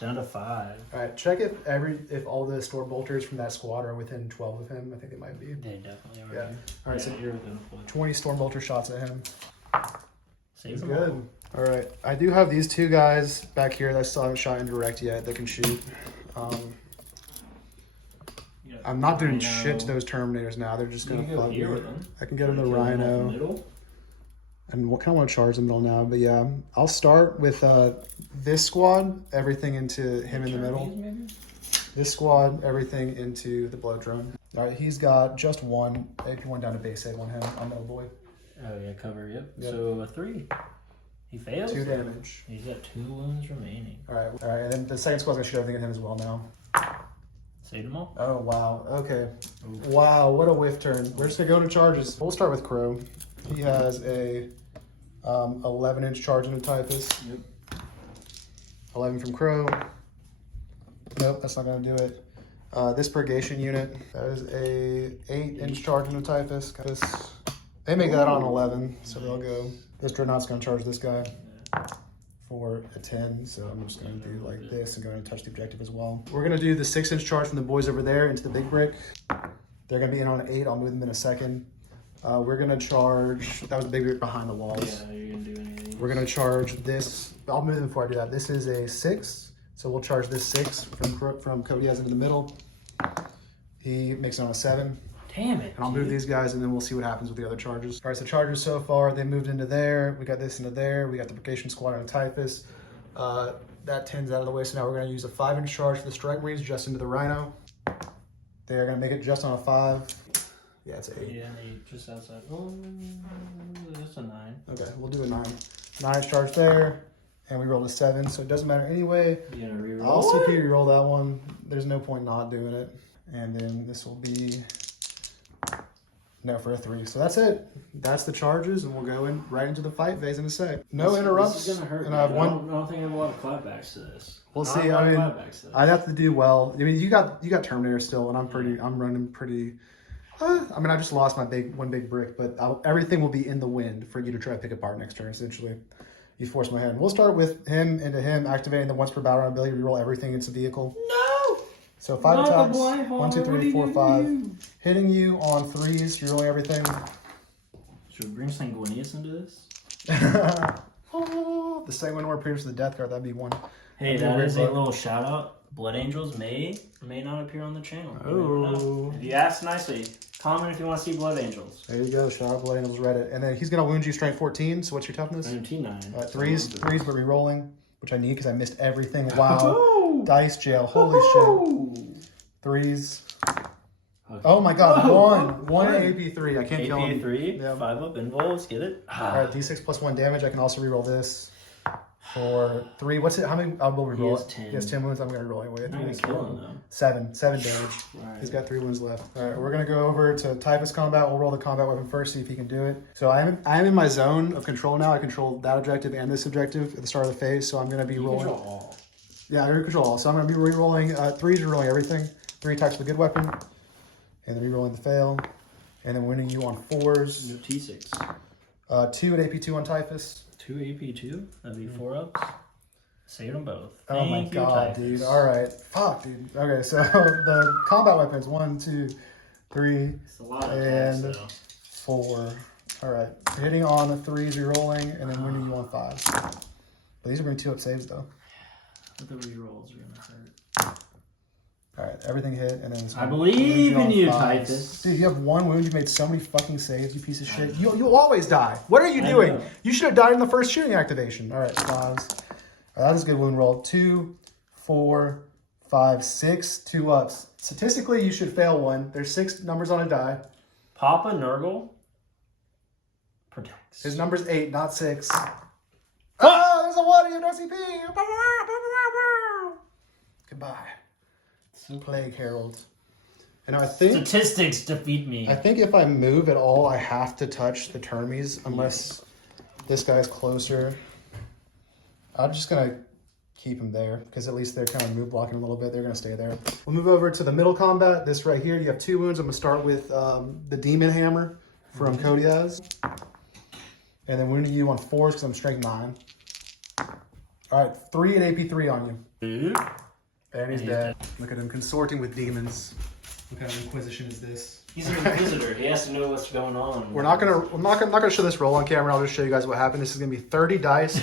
Down to 5. All right, check if all the store bolters from that squad are within 12 of him. I think they might be. They definitely are. Yeah. All right, so you're within 20 storm bolter shots at him. Save them Good. All right, I do have these two guys back here that I still haven't shot indirect yet that can shoot. I'm not doing shit to those Terminators now. They're just gonna fuck me. I can get them the Rhino. And what kind of want to charge the middle now? But yeah, I'll start with this squad, everything into him in the middle. This squad, everything into the blow drone. All right, he's got just one AP1 down to base save on him. I'm middle boy. Oh yeah, cover. Yep. So a 3. He fails. 2 damage. He's got 2 wounds remaining. All right. And then the second squad's gonna shoot everything at him as well now. Saved them all. Oh wow. Okay. Ooh. Wow. What a whiff turn. We're just gonna go to charges. We'll start with Crow. He has a 11-inch charge into Typhus. Yep. 11 from Crow. Nope, that's not gonna do it. This Purgation unit, that is a 8-inch charge into Typhus. They make that on 11, so they'll go. This Dreadnought's gonna charge this guy for a 10, so I'm just gonna do like this and go and touch the objective as well. We're gonna do the 6-inch charge from the boys over there into the big brick. They're gonna be in on 8, I'll move them in a second. We're gonna charge, that was the big brick behind the walls. Yeah, you're gonna do anything. We're gonna charge this, I'll move them before I do that. This is a 6, so we'll charge this 6 from Cody into the middle. He makes it on a 7. Damn it. And I'll move these guys and then we'll see what happens with the other charges. All right, so charges so far, they moved into there. We got this into there. We got the Purgation Squad and Typhus. That 10's out of the way, so now we're gonna use a 5-inch charge for the Strike Marines just into the Rhino. They're gonna make it just on a 5. Yeah, it's an 8. Yeah, 8 just outside. Oh, that's a 9. Okay, we'll do a 9. 9-inch charge there, and we rolled a 7, so it doesn't matter anyway. You gonna reroll? I'll CP reroll that one. There's no point not doing it. And then this will be no for a 3. So that's it. That's the charges, and we'll go in right into the fight phase in a sec. No interrupts. This is gonna hurt. And I have one. I don't think I have a lot of clapbacks to this. We'll see. I mean, I'd have to do well. I mean, you got Terminator still, and I'm running pretty. I mean, I just lost my one big brick, but everything will be in the wind for you to try to pick apart next turn. Essentially, you force my hand. We'll start with him into him, activating the once per battle round ability to reroll everything into the vehicle. No. So 5 attacks. 1, 2, 3, 4, 5. Hitting you on 3s. You're rolling everything. Should we bring Sanguinius into this? Oh, the Sanguinor appears to the death card. That'd be one. Hey, that is a little shout out. Blood Angels may not appear on the channel. Oh. If you ask nicely, comment if you want to see Blood Angels. There you go. Shout out Blood Angels Reddit. And then he's gonna wound you strength 14. So what's your toughness? 9. 3s, but re-rolling, which I need because I missed everything. Wow. Dice jail. Holy shit. 3s. Okay. Oh my god, one AP3. I can't kill him. AP3, yeah. 5 up, invulns, get it. Alright, D6 plus 1 damage. I can also reroll this for 3. What's it? How many? I'll reroll it. 10. He has 10 wounds. I'm going to reroll anyway. I'm going to kill him though. 7 damage. Right. He's got 3 wounds left. Alright, we're going to go over to Typhus combat. We'll roll the combat weapon first, see if he can do it. So I'm in my zone of control now. I control that objective and this objective at the start of the phase. So I'm going to be rolling. Control all. Yeah, I control all. So I'm going to be re-rolling 3s, re-rolling everything. 3 attacks with a good weapon. And then re-rolling the fail. And then winning you on 4s. No T6. 2 at AP2 on Typhus. 2 AP2? That'd be 4 ups. Saved them both. Oh my god, dude. Alright. Fuck, dude. Okay, so the combat weapons 1, 2, 3, it's a lot of and attacks, 4. Alright. Hitting on the 3s, re-rolling, and then winning you on 5s. But these are going to be 2-up saves, though. But the rerolls are going to hurt. Alright, everything hit, and then I believe in you, Typhus. Dude, you have 1 wound. You made so many fucking saves, you piece of shit. You'll always die. What are you doing? You should have died in the first shooting activation. Alright, 5s. That is a good wound roll. 2, 4, 5, 6, 2 ups. Statistically, you should fail 1. There's 6 numbers on a die. Papa Nurgle protects. His number's 8, not 6. Oh, there's a 1 in your CP. Goodbye. Plague Herald. And I think statistics defeat me. I think if I move at all, I have to touch the Termies unless this guy's closer. I'm just gonna keep him there because at least they're kind of move blocking a little bit. They're gonna stay there. We'll move over to the middle combat. This right here, you have 2 wounds. I'm gonna start with the Demon Hammer from Kodiaz, and then wounding you on 4s because I'm strength 9. All right, 3 and AP3 on you. Dude. And he's dead. Look at him consorting with demons. What kind of inquisition is this? He's an inquisitor. He has to know what's going on. I'm not gonna show this roll on camera. I'll just show you guys what happened. This is gonna be 30 dice,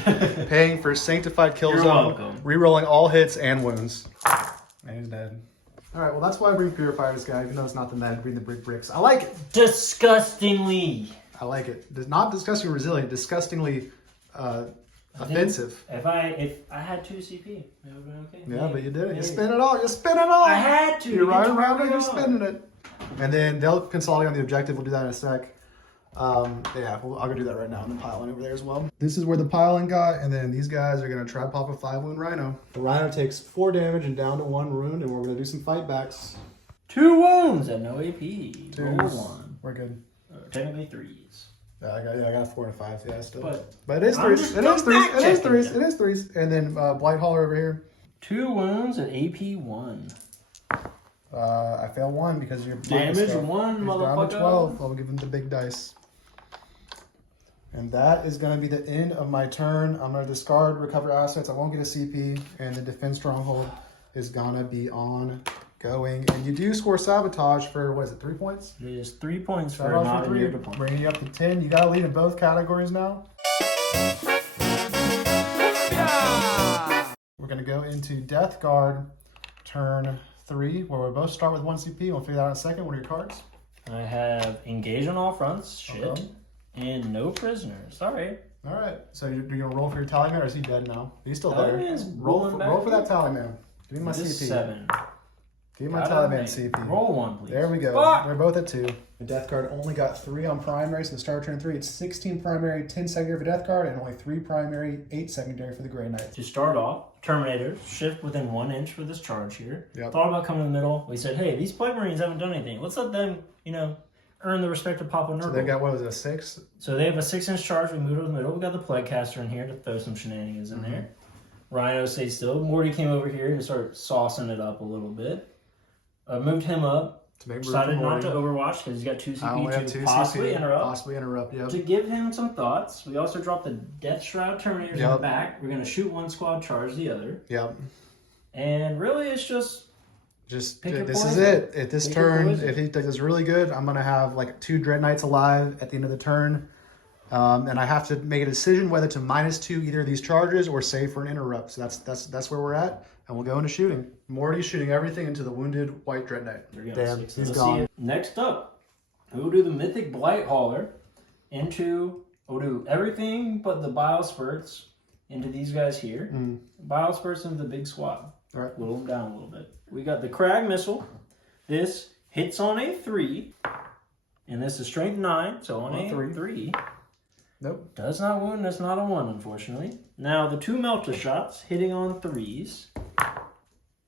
paying for Sanctified Kill You're Zone, welcome. rerolling all hits and wounds. And he's dead. All right, well that's why I bring Purifier this guy, even though it's not the med. Bring the bricks. I like it. Disgustingly. I like it. Not disgustingly resilient. Disgustingly offensive. If I had 2 CP, it would have been okay. Yeah, but you did it. You spin it all. You spin it all. I had to. You're right around it. You're spinning it. And then they'll consolidate on the objective. We'll do that in a sec. Yeah, I'll go do that right now. And the pile-in over there as well. This is where the pile-in got, and then these guys are gonna try to pop a 5-wound rhino. The rhino takes 4 damage and down to 1 wound, and we're gonna do some fight backs. 2 wounds and no AP. Roll 1. We're good. Technically 3s. I got 4 and 5. Yeah, still. But it is 3s. It is 3s. It is 3s. It is 3s. And then Blight Hauler over here. 2 wounds and AP 1. I fail 1 because you're damage 1, motherfucker. Down to 12. I'll give him the big dice. And that is going to be the end of my turn. I'm going to discard recover assets. I won't get a CP. And the defense stronghold is going to be ongoing. And you do score sabotage for, what is it, 3 points? It is 3 points for Sabotage not for a 3, deployment. bringing you up to 10. You got to lead in both categories now. We're going to go into Death Guard turn 3, where we both start with 1 CP. We'll figure that out in a second. What are your cards? I have engage on all fronts, shit, Okay. and no prisoners. All right. All right. So you're going to roll for your tally man, or is he dead now? He's still there. Tallyman's Roll rolling back. for that tally man. Give me my It is CP. 7. Give me my Gotta tally man make- CP. Roll 1, please. There we go. Fuck! We're both at 2. The Death Guard only got 3 on primary, so the start of turn 3, it's 16 primary, 10 secondary for Death Guard, and only 3 primary, 8 secondary for the Grey Knight. To start off, Terminators shift within 1 inch for this charge here. Yep. Thought about coming in the middle. We said, hey, these Plague Marines haven't done anything. Let's let them, earn the respect of Papa Nurgle. So they've got, what was it, a 6? So they have a 6-inch charge. We moved to the middle. We got the Plague Caster in here to throw some shenanigans in there. Rhino stays still. Morty came over here to start saucing it up a little bit. Moved him up. To make room Decided for not to Morty. overwatch because he's got 2 I only have CP 2 to possibly CP. interrupt. Possibly interrupt, yep. To give him some thoughts, we also dropped the Death Shroud Terminators in the Yep. back. We're going to shoot 1 squad, charge the other. Yep. And really, it's just Pick your This is poison. it. At this Pick your turn, poison. if he does really good, I'm going to have like 2 Dread Knights alive at the end of the turn. And I have to make a decision whether to -2 either of these charges or save for an interrupt. So that's where we're at. And we'll go into shooting. Morty's shooting everything into the wounded White Dread Knight. There you go. Damn, 6. he's Let's gone. see it. Next up, we'll do the Mythic Blight Hauler we'll do everything but the Bile Spurts into these guys here. Bile Spurts into the big squad. All right. Whittle them down a little bit. We got the Crag Missile. This hits on a 3. And this is strength 9, so on a 3. Nope. Does not wound, that's not a 1, unfortunately. Now, the 2 Melta shots hitting on 3s.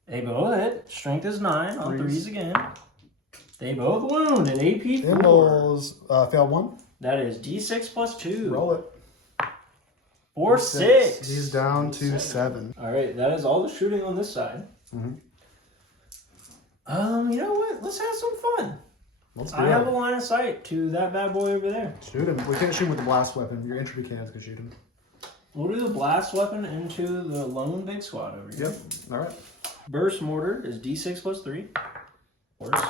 They both hit. Strength is 9 on 3s again. They both wound at AP 4. Impulse, fail 1. That is D6 plus 2. Roll it. 4, 6. He's down to 7. All right, that is all the shooting on this side. You know what? Let's have some fun. Let's do I have a it. line of sight to that bad boy over there. Shoot him. We can't shoot him with the blast weapon. Your infantry cannons can shoot him. We'll do the blast weapon into the lone big squad over here. Yep. All right. Burst mortar is D6 plus 3. Of course.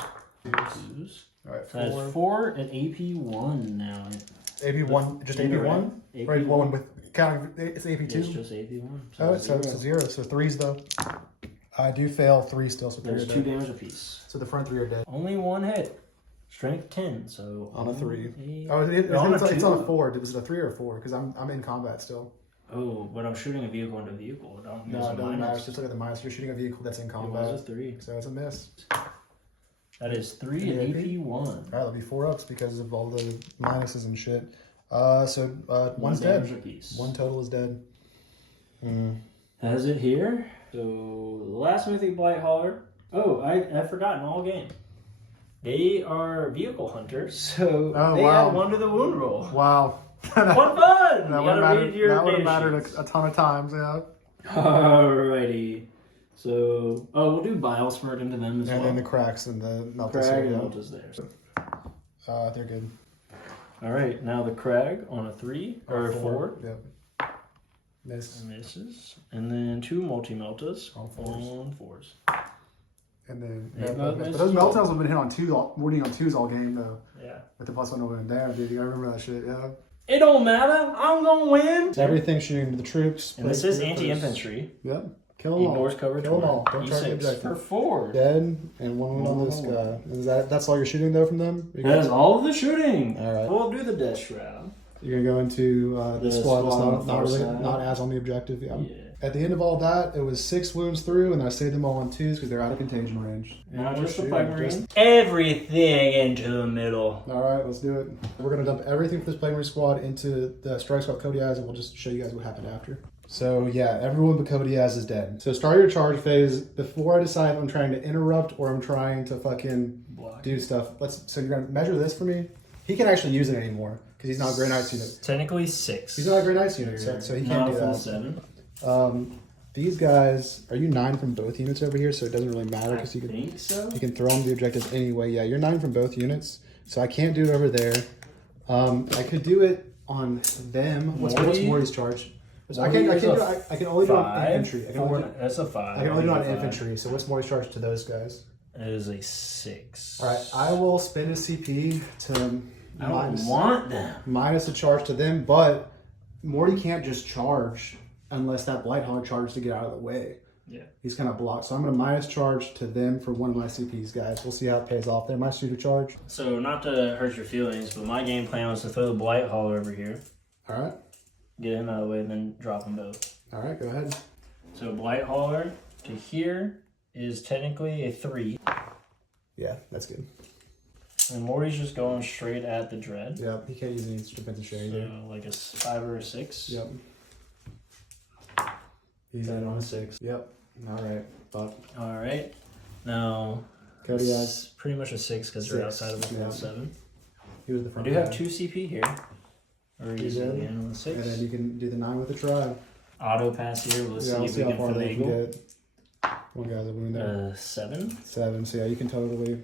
Twos. All right. So that's 4 at AP 1 now. AP1, just AP1? AP Right, one with counting, it's AP2? It's just AP 1. Oh, so it's a 0. So 3s though. I do fail 3 still, so 3 There's are 2 dead. damage apiece. So the front 3 are dead. Only 1 hit. Strength 10, so... On a 3. only- Oh, it's on a on 2. a 4. Was it a 3 or a 4? Because I'm in combat still. Oh, but I'm shooting a vehicle into vehicle. I don't use No, a it doesn't matter. minus. Just look at the minus. You're shooting a vehicle that's in It combat. was a 3. So it's a miss. That is 3 Any at AP? AP 1. Alright, that'll be 4 ups because of all the minuses and shit. So one's damage dead. apiece. 1 total is dead. Has it here. So the last Mythic Blight Hauler. Oh, I've forgotten all game. They are vehicle hunters, so they wow. add 1 to the wound roll. Wow. Fun! That You would have gotta mattered, read your that would have data mattered sheets. a ton of times, yeah. Alrighty. So, we'll do Bile Spurt into them as And well. then the cracks and the Meltus. Crag and Yeah. Melta's there. They're good. Alright, now the Crag on a 3 or a 4. Yep. Miss. Misses. And then 2 multi-meltas. All 4s. On 4s. And then, But those meltdowns have been hit on 2s all game, though. Yeah. With the +1 over and down, dude. You gotta remember that shit, yeah. It don't matter. I'm gonna win. So everything shooting to the troops. And this is anti-infantry. Yep. Kill them all. Ignores cover. Kill them all. Don't try to E6 object for them. 4. Dead, and 1 on this guy. Is that's all you're shooting, though, from them? That is all of the shooting. All right. We'll do the death shroud. You're going to go into the squad that's not as on the objective. Yeah. At the end of all that, it was 6 wounds through, and I saved them all on 2s because they're out of contagion range. Now just the plague marine. Everything into the middle. All right, let's do it. We're going to dump everything for this plague marine squad into the strike squad Cody has, and we'll just show you guys what happened after. So yeah, everyone but Cody has is dead. So start your charge phase before I decide if I'm trying to interrupt or I'm trying to fucking do stuff. So you're going to measure this for me. He can't actually use it anymore because he's not a Grey Knight's unit. Technically 6. He's not a Grey Knight's unit, so he can't do that. 7. These guys, are you 9 from both units over here? So it doesn't really matter because you can throw them the objectives anyway. Yeah, you're 9 from both units, so I can't do it over there. I could do it on them. What's Morty's charge? I can only do it on infantry. That's a 5. I can only do it on infantry. So what's Morty's charge to those guys? It is a 6. All right, I will spend a CP to minus a charge to them, but Morty can't just charge unless that Blight Hog charges to get out of the way. Yeah. He's kind of blocked. So I'm going to minus charge to them for one of my CPs, guys. We'll see how it pays off there. My shooter charge. So not to hurt your feelings, but my game plan was to throw the Blight Hog over here. All right. Get him out of the way and then drop them both. All right, go ahead. So Blight Hauler to here is technically a 3. Yeah, that's good. And Morty's just going straight at the Dread. Yep, he can't use any defensive share either. So like a 5 or a 6. Yep. He's in on a 6. Yep. All right. Fuck. All right. Now, Cody has pretty much a 6 because they're outside of the full 7. He was the I front. do have 2 CP here. Or You easily did. in on the 6. And then you can do the 9 with the tribe. Auto pass here. Let's see if we how can far they can finagle. get. One guy's a wound there. 7. 7. So yeah, you can totally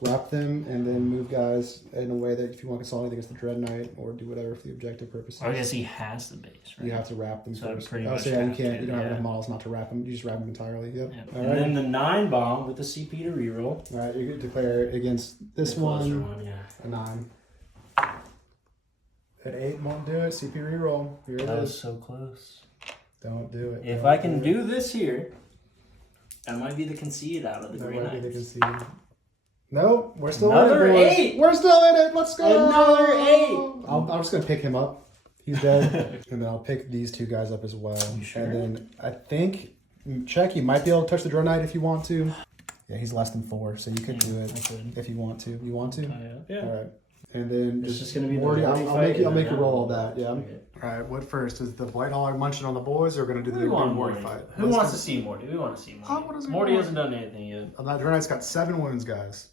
wrap them and then move guys in a way that if you want to consolidate against the Dread Knight or do whatever for the objective purposes. I guess he has the base, right? You have to wrap them So first. pretty Oh, much so yeah, you have can't. to, You don't have yeah. enough models not to wrap them. You just wrap them entirely. Yep. Yep. All And right. then the 9 bomb with the CP to reroll. All right. You can declare against this The closer one yeah. a 9. At 8 won't do it. CP reroll. Here it That is. was so close. Don't do it. If Don't I can it. do this here, that might be the concede out of the That Grey might be the Knights. concede. Nope, we're still Another in it, boys. 8. We're still in it. Let's go. Another 8. I'm just gonna pick him up. He's dead, and then I'll pick these 2 guys up as well. You sure? And then I think check. You might be able to touch the Dread Knight if you want to. Yeah, he's less than 4, so you could do it if you want to. You want to? Yeah. All right. And then It's just gonna be the Morty. Morty I'll fight make and you then roll all that. Yeah. Okay. All right. What first is the Blight Hog munching on the boys, or we're gonna do the big Morty fight? Who wants to see Morty? We want to see Morty. what does he Morty want? hasn't done anything yet. That Dread Knight's got 7 wounds, guys.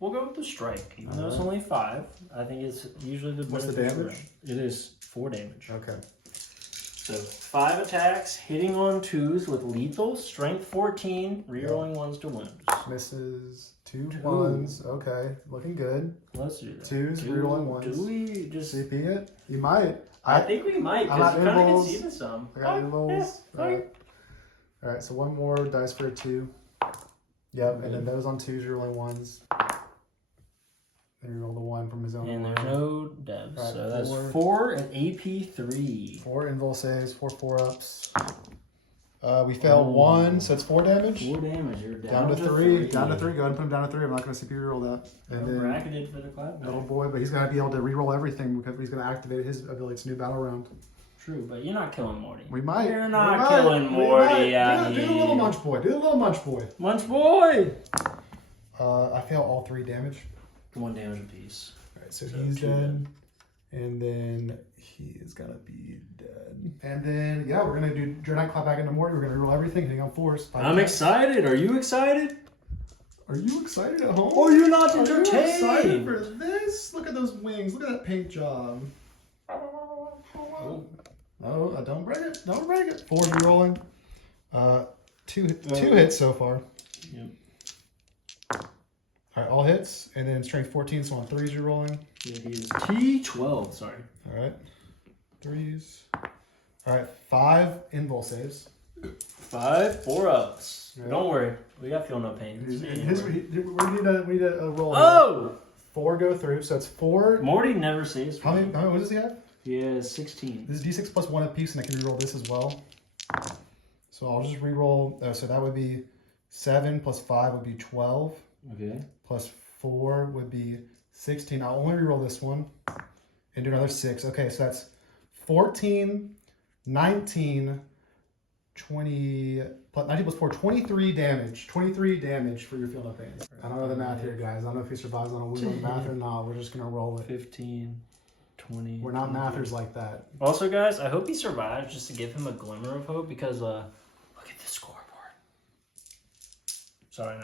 We'll go with the strike, even though it's only 5. I think it's usually the What's the beneficial damage? round. It is 4 damage. Okay. So 5 attacks, hitting on 2s with lethal, strength 14, rerolling 1s to wounds. Misses 2 1s. Okay, looking good. Let's do that. 2s, rerolling 1s. Do we just? CP it? You might. I think we might I because got you kind of intervals. conceded some. I got Oh, intervals. yeah, All right, so one more dice for a 2. Yep, and then those on 2s, rerolling 1s. Then you roll the 1 from his own. And one. there's no devs, All right, so that's 4. 4 and AP 3. 4 invul saves, 4 4-ups. We failed 1, so it's 4 damage. 4 damage. You're Down to 3. Down to 3. Go ahead and put him down to 3. I'm not going to CP reroll that. And then Bracketed for the clap. little boy, but he's going to be able to reroll everything because he's going to activate his ability. It's a new battle round. True, but you're not killing Morty. We might. You're not killing Morty out Do here. the little munch boy. Do the little munch boy. Munch boy! I fail all 3 damage. 1 damage apiece. All right, so he's 2 dead. And then he is going to be dead. And then, yeah, we're going to do Dread Knight clap back into Morty. We're going to reroll everything, hitting on 4s. I'm excited. Are you excited? Are you excited at home? Or you're not Are you entertained? excited for this? Look at those wings. Look at that paint job. Oh, don't break it. Don't break it. 4 rerolling. Two hits so far. Yep. All right, all hits. And then strength 14, so on 3s rerolling. Yeah, he is T12, sorry. All right. 3s. All right, 5 invul saves. 5 4-ups. Yeah. Don't worry, we got feel no pain. We need a roll. Oh! 4 go through, so it's 4. Morty never saves. How many? What does he have? He has 16. This is d6 plus 1 apiece, and I can reroll this as well. So I'll just reroll. So that would be 7 plus 5 would be 12. Okay. Plus 4 would be 16. I'll only reroll this one and do another 6. Okay, so that's 14, 19, 20, 19 plus 4, 23 damage. 23 damage for your feel no pain. I don't know the math here, guys. I don't know if he survives on a wheel of math or not. We're just going to roll it. 15, 20. We're not mathers like that. Also, guys, I hope he survives just to give him a glimmer of hope because, look at this scoreboard. Sorry.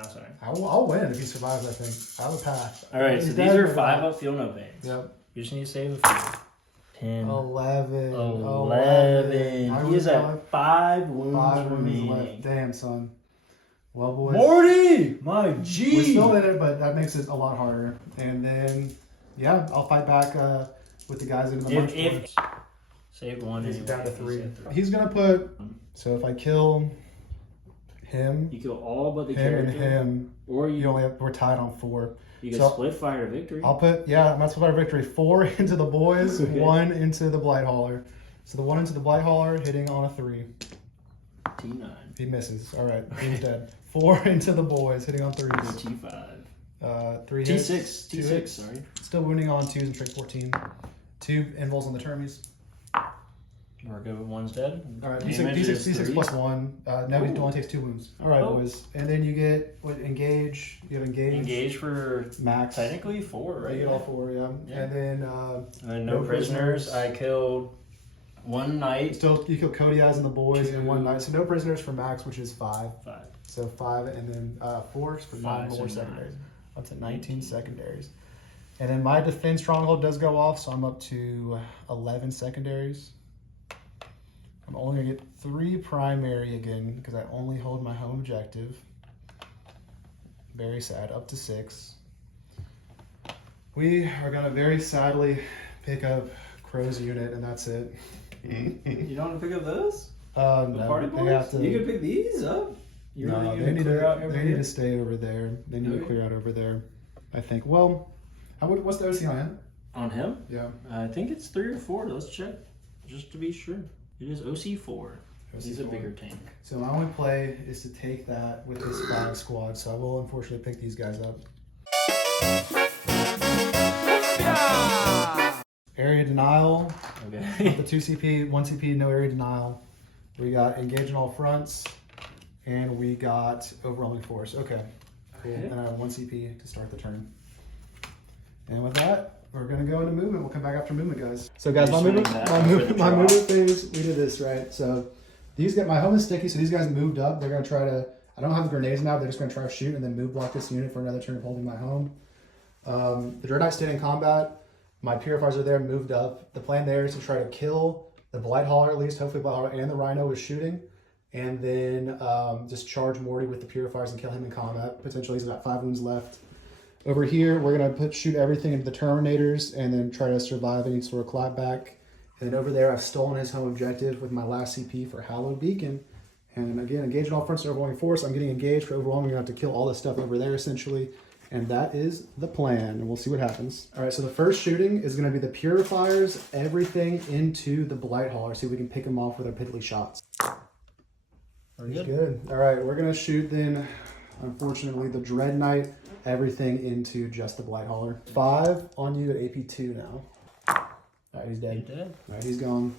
I'll win if he survives, I think. I have a path. All right, so these are 5-up feel no pains. Yep. You just need to save a few. 10. 11. 11. He is at 5 wounds 5 wounds remaining. left. Damn, son. Well, boys. Morty! My G! We're still in it, but that makes it a lot harder. And then, yeah, I'll fight back with the guys in the march boards. Save 1 He's anyway. down to 3. He's going to put... So if I kill him... You kill all but the him character. and him. Or you only have... We're tied on 4. You can so split fire to victory. I'll put... Yeah, I'm going to split our victory. 4 into the boys, Okay. 1 into the blight hauler. So the 1 into the blight hauler hitting on a 3. T9. He misses. All right, he's dead. 4 into the boys, hitting on 3s. T5. 3 hits. T6. 2 T6, hits. sorry. Still wounding on 2s and straight 14. 2 invuls on the termies. We're good with 1's dead. All right, Damage D6 is 3. plus 1. Now he only takes 2 wounds. All right, boys. And then you get what? Engage. You have engage. Engage for max. technically 4, right? You get all 4, yeah. And then no prisoners. I killed 1 knight. Still, you kill Cody eyes and the boys and 1 knight. So no prisoners for max, which is 5. 5. So 5 and then 4 for 9 more so secondaries. Up to 19 secondaries. And then my defense stronghold does go off, so I'm up to 11 secondaries. I'm only going to get 3 primary again because I only hold my home objective. Very sad. Up to 6. We are going to very sadly pick up Crow's unit, and that's it. You don't want to pick up those? The The party boys? You can pick these up. No, they need to stay over there. They need to clear out over there, I think. Well, what's the OC on him? On him? Yeah. I think it's 3 or 4. Let's check, just to be sure. It is OC4. He's a bigger tank. So my only play is to take that with this 5 squad. So I will unfortunately pick these guys up. Area denial. Okay. The 2 CP, 1 CP, no area denial. We got engage in all fronts, and we got overwhelming force. Okay. Cool. Okay. And I have 1 CP to start the turn. And with that, we're gonna go into movement. We'll come back after movement, guys. So guys, my movement phase, we did this, right? So these get my home is sticky, so these guys moved up. They're gonna try to, I don't have the grenades now, they're just gonna try to shoot and then move block this unit for another turn of holding my home. The Dread Knight stayed in combat. My purifiers are there, moved up. The plan there is to try to kill the Blight Hauler at least, hopefully Blight Hauler and the Rhino is shooting. And then just charge Morty with the purifiers and kill him in combat. Potentially he's got 5 wounds left. Over here, we're gonna shoot everything into the Terminators and then try to survive any sort of clapback. And then over there, I've stolen his home objective with my last CP for Hallowed Beacon. And again, engage in all fronts, overwhelming force. I'm getting engaged for overwhelming. I'm gonna have to kill all this stuff over there essentially. And that is the plan, and we'll see what happens. All right, so the first shooting is gonna be the purifiers, everything into the Blight Hauler. See if we can pick them off with our piddly shots. Pretty good. All right, we're gonna shoot then, unfortunately, the Dread Knight, everything into just the Blight Hauler. 5 on you at AP2 now. All right, he's dead. All right, he's gone.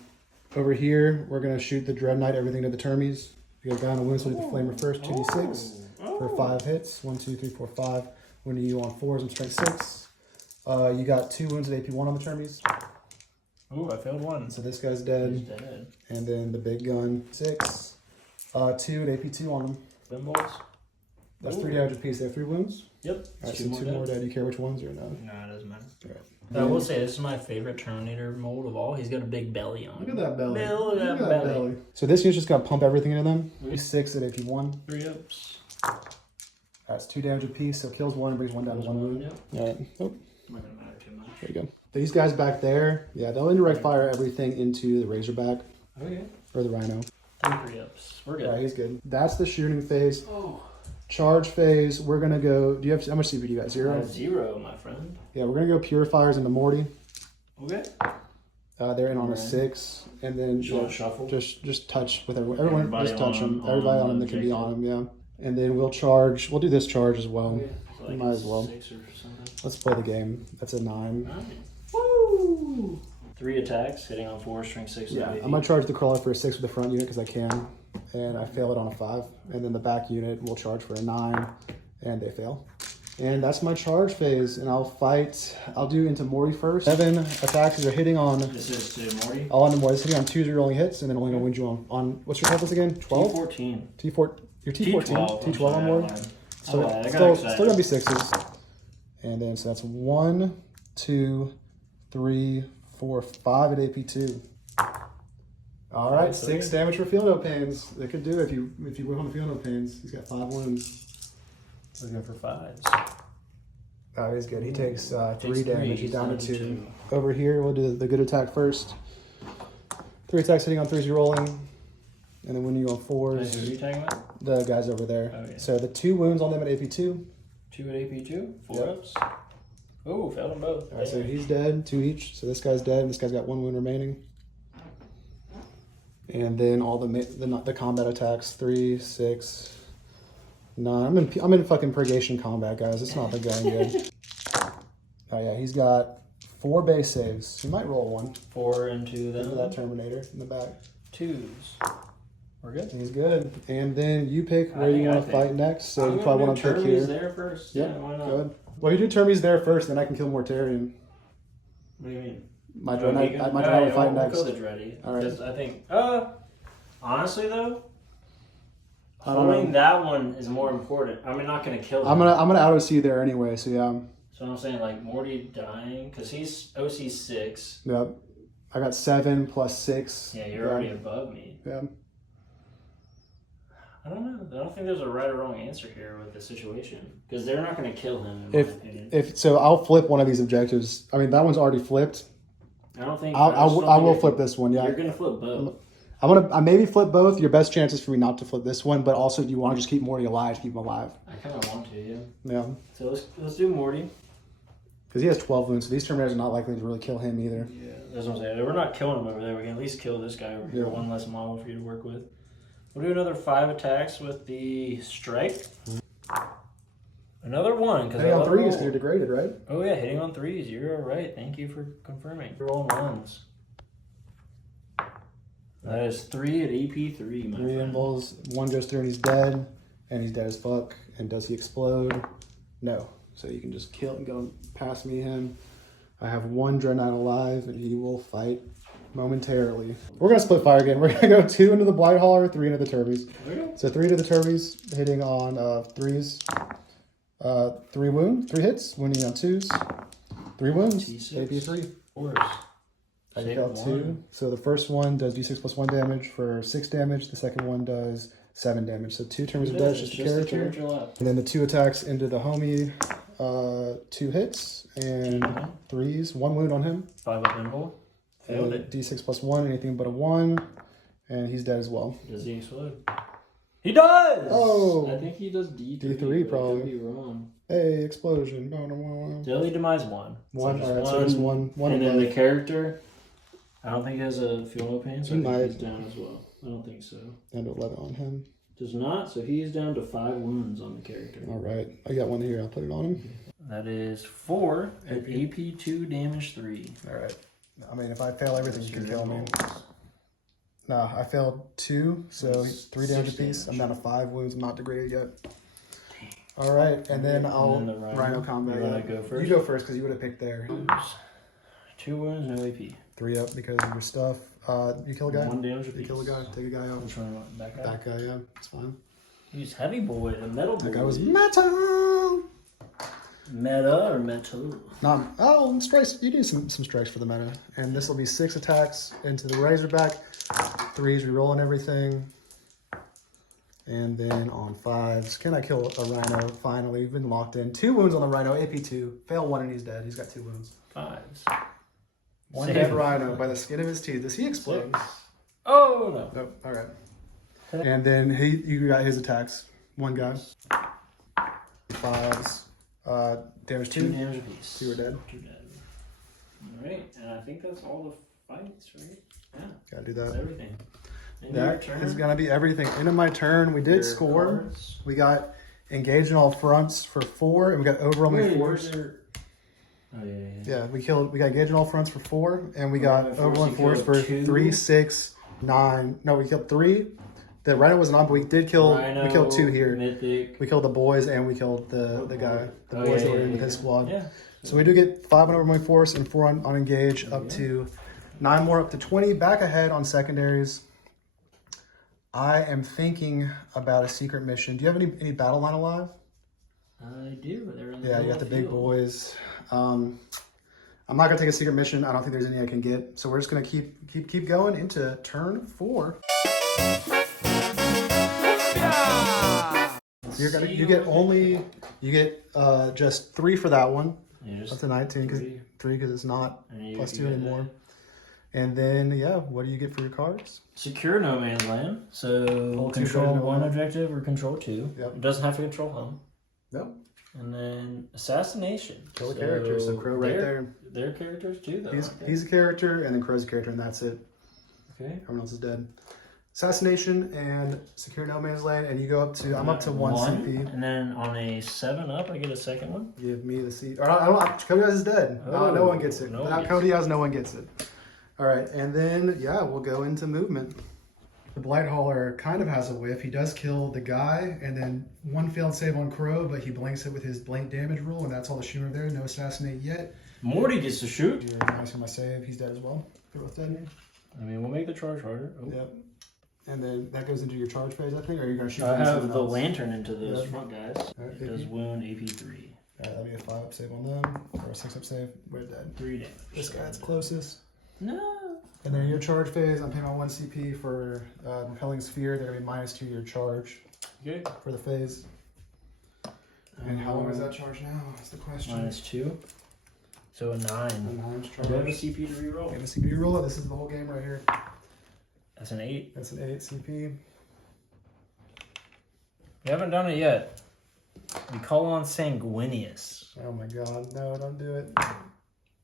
Over here, we're gonna shoot the Dread Knight, everything to the Termies. You got a guy on the wound, so hit the Flamer first, 2d6 for 5 hits. 1, 2, 3, 4, 5. Wounding you on 4s and strength 6. You got 2 wounds at AP1 on the Termies. Oh, I failed 1. So this guy's dead. He's dead. And then the big gun, 6. 2 at AP2 on him. Them boys? That's 3 damage apiece. They have 3 wounds? Yep. Alright, so 2 more dead. Do you care which ones or no? No, it doesn't matter. Alright. I will say this is my favorite Terminator mold of all. He's got a big belly on him. Look at that belly. Look at that belly. So this unit's just gonna pump everything into them. 6 at AP1. 3 ups. That's 2 damage apiece, so kills 1 and brings 1 down to 1 wound. Yep. Alright. Oh, Not gonna matter too much. there you go. These guys back there, yeah, they'll indirect fire everything into the Razorback. Okay. Or the rhino. 3 ups. We're good. Yeah, he's good. That's the shooting phase. Oh. Charge phase, we're gonna go. Do you have how much CP do you got? 0? 0, my friend. Yeah, we're gonna go purifiers into Morty. Okay. They're in on a 6, and then Shuffle. Just touch with everyone. Everybody Just touch on- them. Everybody on them that can be on them. Yeah. And then we'll charge. We'll do this charge as well. Okay. So like Might as well. 6 or something. Let's play the game. That's a 9. Nice. Woo! 3 attacks, hitting on 4, string 6. Yeah, I'm gonna charge the crawler for a 6 with the front unit because I can, and I fail it on a 5. And then the back unit will charge for a 9, and they fail. And that's my charge phase, and I'll fight. I'll do into Morty first. 7 attacks are hitting on. This is to Morty. All on the Morty. It's hitting on 2 0 rolling hits, and then only gonna win you on what's your toughness again? 12. T14. T4. Your T14. T12 on Morty. So I got still excited. gonna be 6s. And then so that's 1, 2, 3, 4, 5 at AP2. All right, 6 damage for field no pains. They could do it if you went on the field no pains. He's got 5 wounds. We're going for 5s. Oh, he's good. He takes 3 Takes damage. three, He's down to he's 2. Over here, we'll do the good attack first. 3 attacks hitting on 3s, you're rolling. And then when you go on 4s, Who are you talking about? the guys over there. Oh, yeah. So the 2 wounds on them at AP2. 2 at AP2, 4 Yep. ups. Oh, failed them both. All right, so he's dead, 2 each. So this guy's dead, and this guy's got 1 wound remaining. And then all the combat attacks, 3, 6, 9. I'm in fucking purgation combat, guys. It's not been going good. Oh yeah, he's got 4 base saves. He might roll 1 4 into into them. that Terminator in the back. 2s. We're good. He's good. And then you pick I where you think want I to think- fight next. So I'm you gonna probably do want to pick Termies here. there first. Yep, Yeah, why not? good. Well, you do Termies there first, then I can kill Mortarian. What do you mean? My Oh, Dread Knight, Negan? my Dread Knight will fight we'll next. go the Dready. All right. Because I think, honestly though, I don't holding know. that one is more important. I mean, not gonna kill him. I'm gonna auto see there anyway. So yeah. So I'm saying like Morty dying because he's OC 6. Yep. I got 7 plus 6. Yeah, you're already above me. Yeah. I don't know. I don't think there's a right or wrong answer here with the situation because they're not gonna kill him. In my opinion. If so, I'll flip one of these objectives. I mean, that one's already flipped. I don't think I will flip this one. Yeah. You're gonna flip both. I maybe flip both. Your best chance is for me not to flip this one, but also you want to just keep Morty alive, to keep him alive. I kind of want to, yeah. Yeah. So let's do Morty. Because he has 12 wounds, so these Terminators are not likely to really kill him either. Yeah, that's what I'm saying. We're not killing him over there. We can at least kill this guy over here. Yeah. 1 less model for you to work with. We'll do another 5 attacks with the strike. Another 1. Hitting on 3s because you're degraded, right? Oh yeah, hitting on 3s. You're all right. Thank you for confirming. You're rolling 1s. That is 3 at AP3, my 3 friend. invols, 1 goes through and he's dead. And he's dead as fuck. And does he explode? No. So you can just kill and go past me him. I have 1 Dread Knight alive and he will fight momentarily. We're going to split fire again. We're going to go 2 into the Blight Hauler, 3 into the Turbies. Okay. So 3 into the Turbies, hitting on 3s. 3 wounds, 3 hits, winning on 2s. 3 wounds, T6. AP3. 4s. I Save got 2. 1. So the first one does d6 plus 1 damage for 6 damage. The second one does 7 damage. So 2 turns of damage, just a character. left. And then the 2 attacks into the homie, 2 hits and 3s, 1 wound on him. 5 up invul. Failed And it. d6 plus 1, anything but a 1. And he's dead as well. Does he explode? He does! Oh! I think he does D3. D3 but probably. I could be wrong. Hey, explosion. No, no, no, no. Daily demise 1. One, So alright, just so there's one and then above. the character, I don't think he has a fuel no pain, so He I think might. he's down as well. I don't think so. And 11 on him. Does not, so he's down to 5 wounds on the character. Alright, I got 1 here. I'll put it on him. That is 4 at AP2 damage 3. Alright. I mean, if I fail everything, you can kill me. Nah, I failed 2, so 3 damage 6 apiece. I'm damage. down to 5 wounds. I'm not degraded yet. Alright, and then I'll And then the Rhino combat. You wanna yeah. go first? You go first because you would have picked there. 2 wounds, no AP. 3 up because of your stuff. You kill a guy? 1 damage You apiece. kill a guy, take a guy out. Which one? That guy? That guy, yeah, it's fine. He's heavy boy, a metal boy. That guy was metal! Meta or metal? Strikes. You do some strikes for the meta. And this will be 6 attacks into the Razorback. 3s, rerolling everything. And then on 5s, can I kill a Rhino? Finally, we've been locked in. 2 wounds on the Rhino, AP2. Fail 1 and he's dead. He's got 2 wounds. 5s. 1 Save dead him. Rhino by the skin of his teeth. Does he explode? Oh no. Nope. All right. And then you got his attacks. One guy. 5s. Damage 2. 2 damage apiece. 2 are dead. 2 dead. Alright, and I think that's all the fights, right? Yeah. Gotta do That's that. everything. That is gonna be everything. End of my turn, we did score. Cards. We got engaged in all fronts for 4, and we got overwhelming force. Oh yeah. Yeah, we got engaged in all fronts for 4, and we got overwhelming force for 2. 3, 6, 9. No, we killed 3. The Rhino wasn't on, but we did kill. Rhino, we killed 2 here. Mythic. We killed the boys, and we killed the guy. The boys that were in with his squad. Yeah. So we do get 5 on overwhelming force and 4 on engage, up to 9 more, up to 20. Back ahead on secondaries. I am thinking about a secret mission. Do you have any battle line alive? I do, but they're in the Yeah, you got the big boys. I'm not gonna take a secret mission. I don't think there's any I can get. So we're just gonna keep going into turn 4. You get just 3 for that one. Yeah, Up to 19 because 3 because it's not plus 2 anymore. And then what do you get for your cards? Secure no man's land. So Hold 2 control treasure 1 one. objective or control 2. Yep. It doesn't have to control home. Nope. And then assassination. Kill a character. So Crow right there. They're characters too, though. He's a character, and then Crow's a character, and that's it. Okay. Everyone else is dead. Assassination and secure no man's land, and you go up to. I'm up to 1 CP. And then on a 7-up, I get a second one. Give me the C. Or I don't. Cody has is dead. No one gets it. Without Cody has, no one gets it. All right, and then we'll go into movement. The Blight Hauler kind of has a whiff. He does kill the guy, and then 1 failed save on Crow, but he blanks it with his blank damage rule, and that's all the shooter there. No assassinate yet. Morty gets to shoot. You're nice on my save. He's dead as well. They're both dead. I mean, we'll make the charge harder. Oh. Yep. And then that goes into your charge phase, I think, or are you going to shoot? I have the lantern into those front guys. Right, It does wound AP3. That'll be a 5-up save on them, or a 6-up save. We're dead. 3 damage. This guy's closest. No. And then your charge phase, I'm paying my 1 CP for Repelling Sphere. They're going to be -2 your charge for the phase. And how long is that charge now? That's the question. -2. So a 9. A 9's charge. Do I have a CP to reroll? You have a CP roll. This is the whole game right here. That's an 8. That's an 8 CP. We haven't done it yet. We call on Sanguinius. Oh my god. No, don't do it.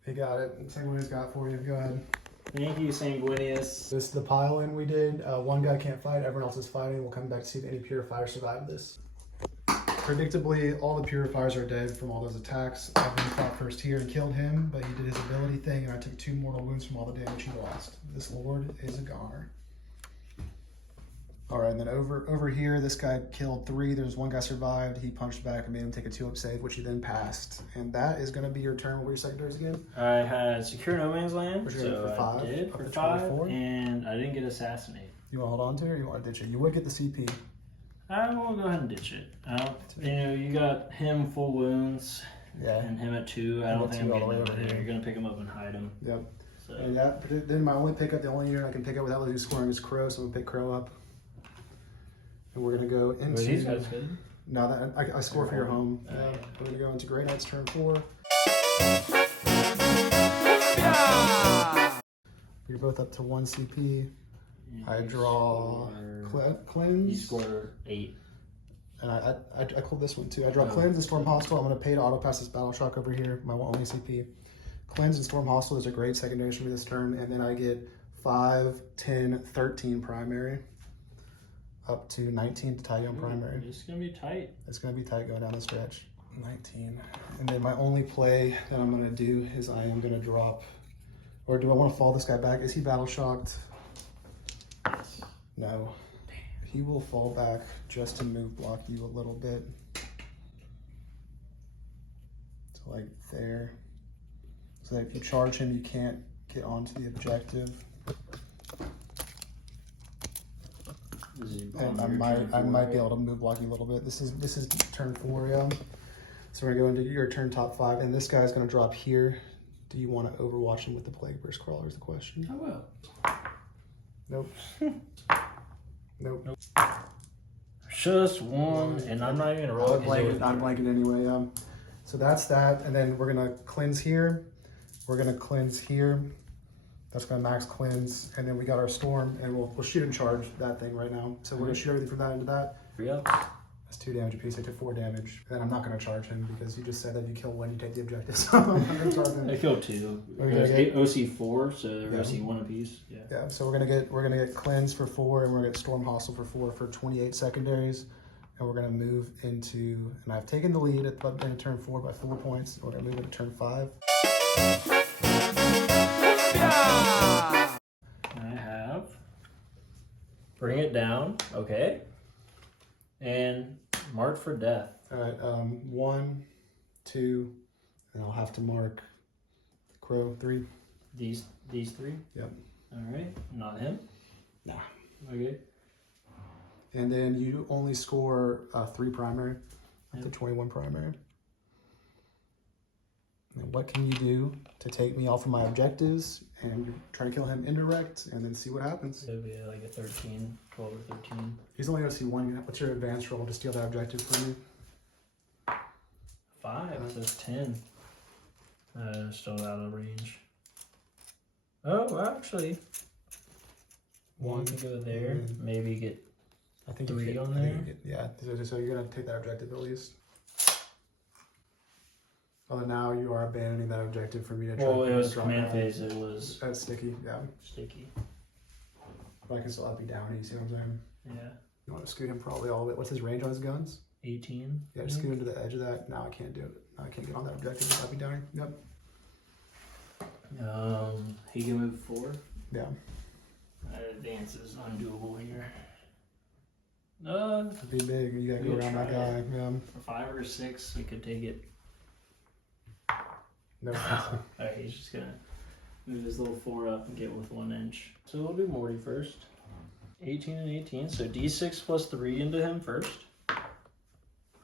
He got it. Same what he's got for you. Go ahead. Thank you, Sanguinius. This is the pile-in we did. 1 guy can't fight. Everyone else is fighting. We'll come back to see if any purifiers survive this. Predictably, all the purifiers are dead from all those attacks. Evan fought first here and killed him, but he did his ability thing, and I took 2 mortal wounds from all the damage he lost. This Lord is a goner. All right, and then over here, this guy killed 3. There's 1 guy survived. He punched back and made him take a 2-up save, which he then passed. And that is going to be your turn. What were your secondaries again? I had Secure No Man's Land, For so for 5, I did up for to 5, 24. and I didn't get Assassinate. You want to hold on to it, or you want to ditch it? You would get the CP. I will go ahead and ditch it. You got him full wounds, and him at 2. I don't think I'm getting over there. You're going to pick him up and hide him. Yep. So. And then my only pickup, the only unit I can pick up without losing scoring is Crow, so I'm going to pick Crow up. And we're going to go into... Wait, these guys good? No, I score for your home. Yeah. We're going to go into Grey Knight's turn 4. You're both up to 1 CP. I draw Cleanse. You score 8. And I called this one too. I draw Cleanse and Storm Hostile. I'm going to pay to auto pass this Battle Shock over here, my only CP. Cleanse and Storm Hostile is a great secondary for this turn. And then I get 5, 10, 13 primary. Up to 19 to tie you on primary. It's going to be tight. It's going to be tight going down the stretch. 19. And then my only play that I'm going to do is I am going to drop, or do I want to fall this guy back? Is he battle shocked? No. He will fall back just to move block you a little bit. So like there. So that if you charge him, you can't get onto the objective. And I might be able to move block you a little bit. This is turn 4, yeah. So we're gonna go into your turn top 5, and this guy's gonna drop here. Do you want to overwatch him with the Plague Burst Crawler is the question. I will. Nope. Nope. Just 1, and I'm not even gonna roll. I'm blanking anyway. So that's that, and then we're gonna cleanse here. We're gonna cleanse here. That's gonna max cleanse, and then we got our storm, and we'll shoot and charge that thing right now. So we're gonna shoot everything from that into that. 3 up. That's 2 damage apiece. I took 4 damage. And I'm not gonna charge him because you just said that you kill one, you take the objective. So I'm not gonna charge him. I killed 2. Okay. There's OC4, so they're OC1 apiece. Yeah. Yeah. So we're gonna get cleanse for 4, and we're gonna get storm hostile for 4 for 28 secondaries, and we're gonna move into. And I've taken the lead at turn 4 by 4 points. We're gonna move into turn 5. I have bring it down, okay, and mark for death. All right, 1, 2, and I'll have to mark Crow 3. These 3. Yep. All right, not him. Nah. Okay. And then you only score 3 primary, up to 21 primary. And what can you do to take me off of my objectives and try to kill him indirect, and then see what happens? It'll be like a 13, 12 or 13. He's only going to see 1. What's your advance roll to steal that objective from me? 5, so it's 10. Still out of range. Oh, actually. 1 to go there. Maybe get I think 3 you get, on I think there. you get, yeah, so you're going to take that objective at least. Although now you are abandoning that objective for me to try. Well, it was drop command down. phase. It was That's sticky, yeah. sticky. But I can still have me down, you see what I'm saying? Yeah. You want to scoot him probably all the way. What's his range on his guns? 18. Yeah, just scoot him to the edge of that. Now I can't do it. Now I can't get on that objective without me down. Yep. He can move 4. Yeah. Advance is undoable here. It'd be big. You gotta We go could around that try guy. it. Yeah. For 5 or 6, we could take it. No. Alright, he's just gonna move his little 4 up and get with 1 inch. So we'll do Morty first. 18 and 18, so D6 plus 3 into him first.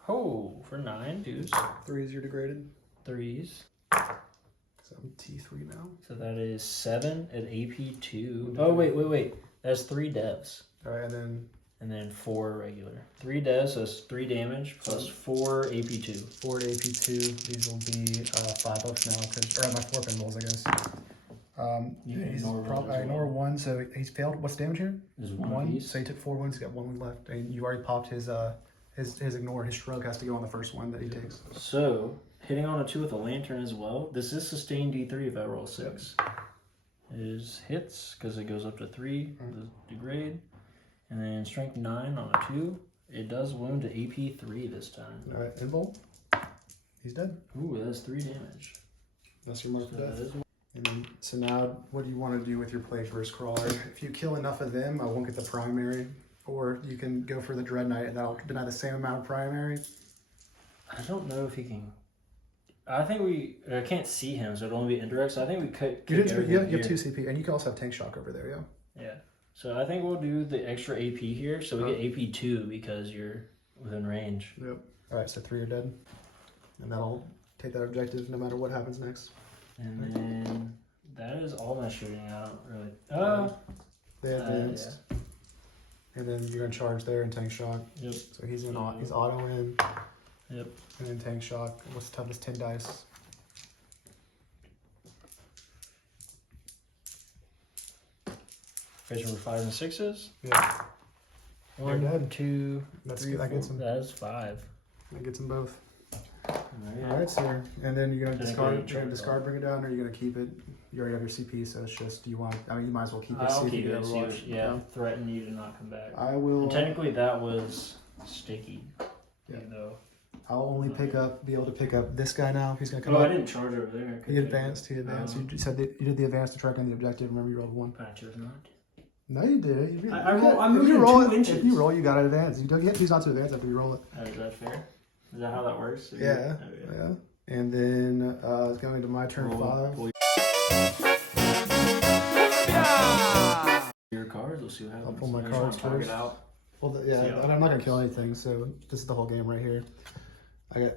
Oh, for 9, 2s. 3s, you're degraded. 3s. So I'm T3 now. So that is 7 at AP2. Oh, wait. That's 3 devs. Alright, And then 4 regular. 3 devs, so it's 3 damage plus 4 AP2. 4 to AP2. These will be 5 ups now, or my 4 pin rolls, I guess. You can He's ignore probably, those as I ignore well. 1, so he's failed. What's damage here? Is 1 piece. So he took 4 wounds, he's got 1 wound left. And you already popped his ignore. His shrug has to go on the first one that he takes. So, hitting on a 2 with a lantern as well. This is sustained D3 if I roll 6. Is hits, because it goes up to 3, the degrade. And then strength 9 on a 2. It does wound to AP3 this time. Alright, invul. He's dead. Ooh, that's 3 damage. That's your mark for So death. that is And then, so now, what do you want to do with your Plague Verse Crawler? If you kill enough of them, I won't get the primary. Or you can go for the Dread Knight, and that'll deny the same amount of primary. I don't know if he can. I think I can't see him, so it'll only be indirect. So I think we could. You have 2 CP, and you can also have Tank Shock over there, yeah? Yeah. So I think we'll do the extra AP here, so we get AP2 because you're within range. Yep. Alright, so 3 are dead. And that'll take that objective no matter what happens next. And then that is all my shooting. I don't really. They advanced. Yeah. And then you're gonna charge there and Tank Shock. Yep. So he's auto in. Yep. And then Tank Shock. What's the toughest? 10 dice. Fish for 5 and 6s. Yeah. 1, dead. 2, That's 3, good. That 4. gets him. That is 5. That gets them both. Alright. Alright, sir. And then you're gonna Then I discard. can You're gonna charge discard, bring it down, or you're gonna keep it. You already have your CP, so it's just. Do you want? I mean, you might as well keep it. I'll see if keep you it. get See Overwatch. yeah, threaten you to not come back. I will. And technically, that was sticky. Yeah. Even though. I'll only be able to pick up this guy now. He's gonna come Oh, up. I didn't charge over there. He advanced. You said that you did the advance to track on the objective. Remember, you rolled 1. I chose not. No, you did it. I'm if you moving roll 2 it, inches. if you roll, you got to advance. You don't choose not to advance after you roll it. Oh, is that fair? Is that how that works? Yeah. Oh, Yeah. And then it's going to my turn 5. Pull your cards. We'll see what happens. I'll pull my I just wanna cards talk it first. out. Well, See how I'm not gonna kill anything. So this is the whole game right here. I got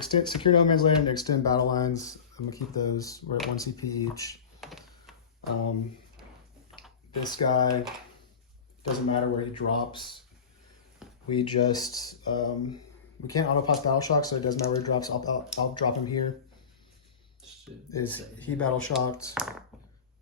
secure no man's land and extend battle lines. I'm gonna keep those. We're at 1 CP each. This guy doesn't matter where he drops. We just we can't auto pass battle shock, so it doesn't matter where he drops. I'll drop him here. Is he battle shocked?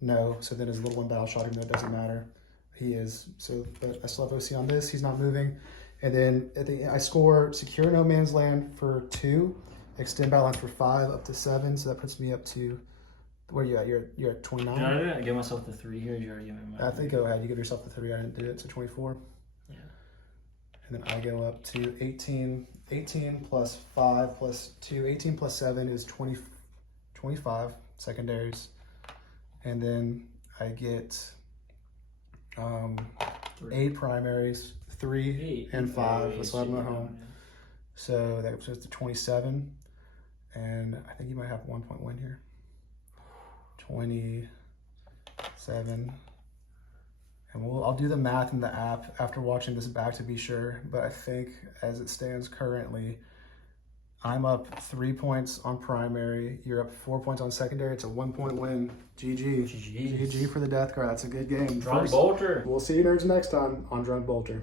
No, so then his little one battle shot, even though it doesn't matter. He is. So, but I still have OC on this. He's not moving. And then at the I score Secure No Man's Land for 2, Extend Battle Lines for 5, up to 7. So that puts me up to, where are you at? You're at 29? Did I give myself the 3 here? Or did you already give me my I think go ahead. You give yourself the 3. I didn't do it. So 24. Yeah. And then I go up to 18. 18 plus 5 plus 2. 18 plus 7 is 25 secondaries. And then I get 8 primaries, 3 and 5. Let's let them at home. So that goes to 27. And I think you might have 1 point win here. 27. And I'll do the math in the app after watching this back to be sure. But I think as it stands currently, I'm up 3 points on primary. You're up 4 points on secondary. It's a 1 point win. GG. GG for the Death Guard. That's a good game. Drunk Bolter. We'll see you nerds next time on Drunk Bolter.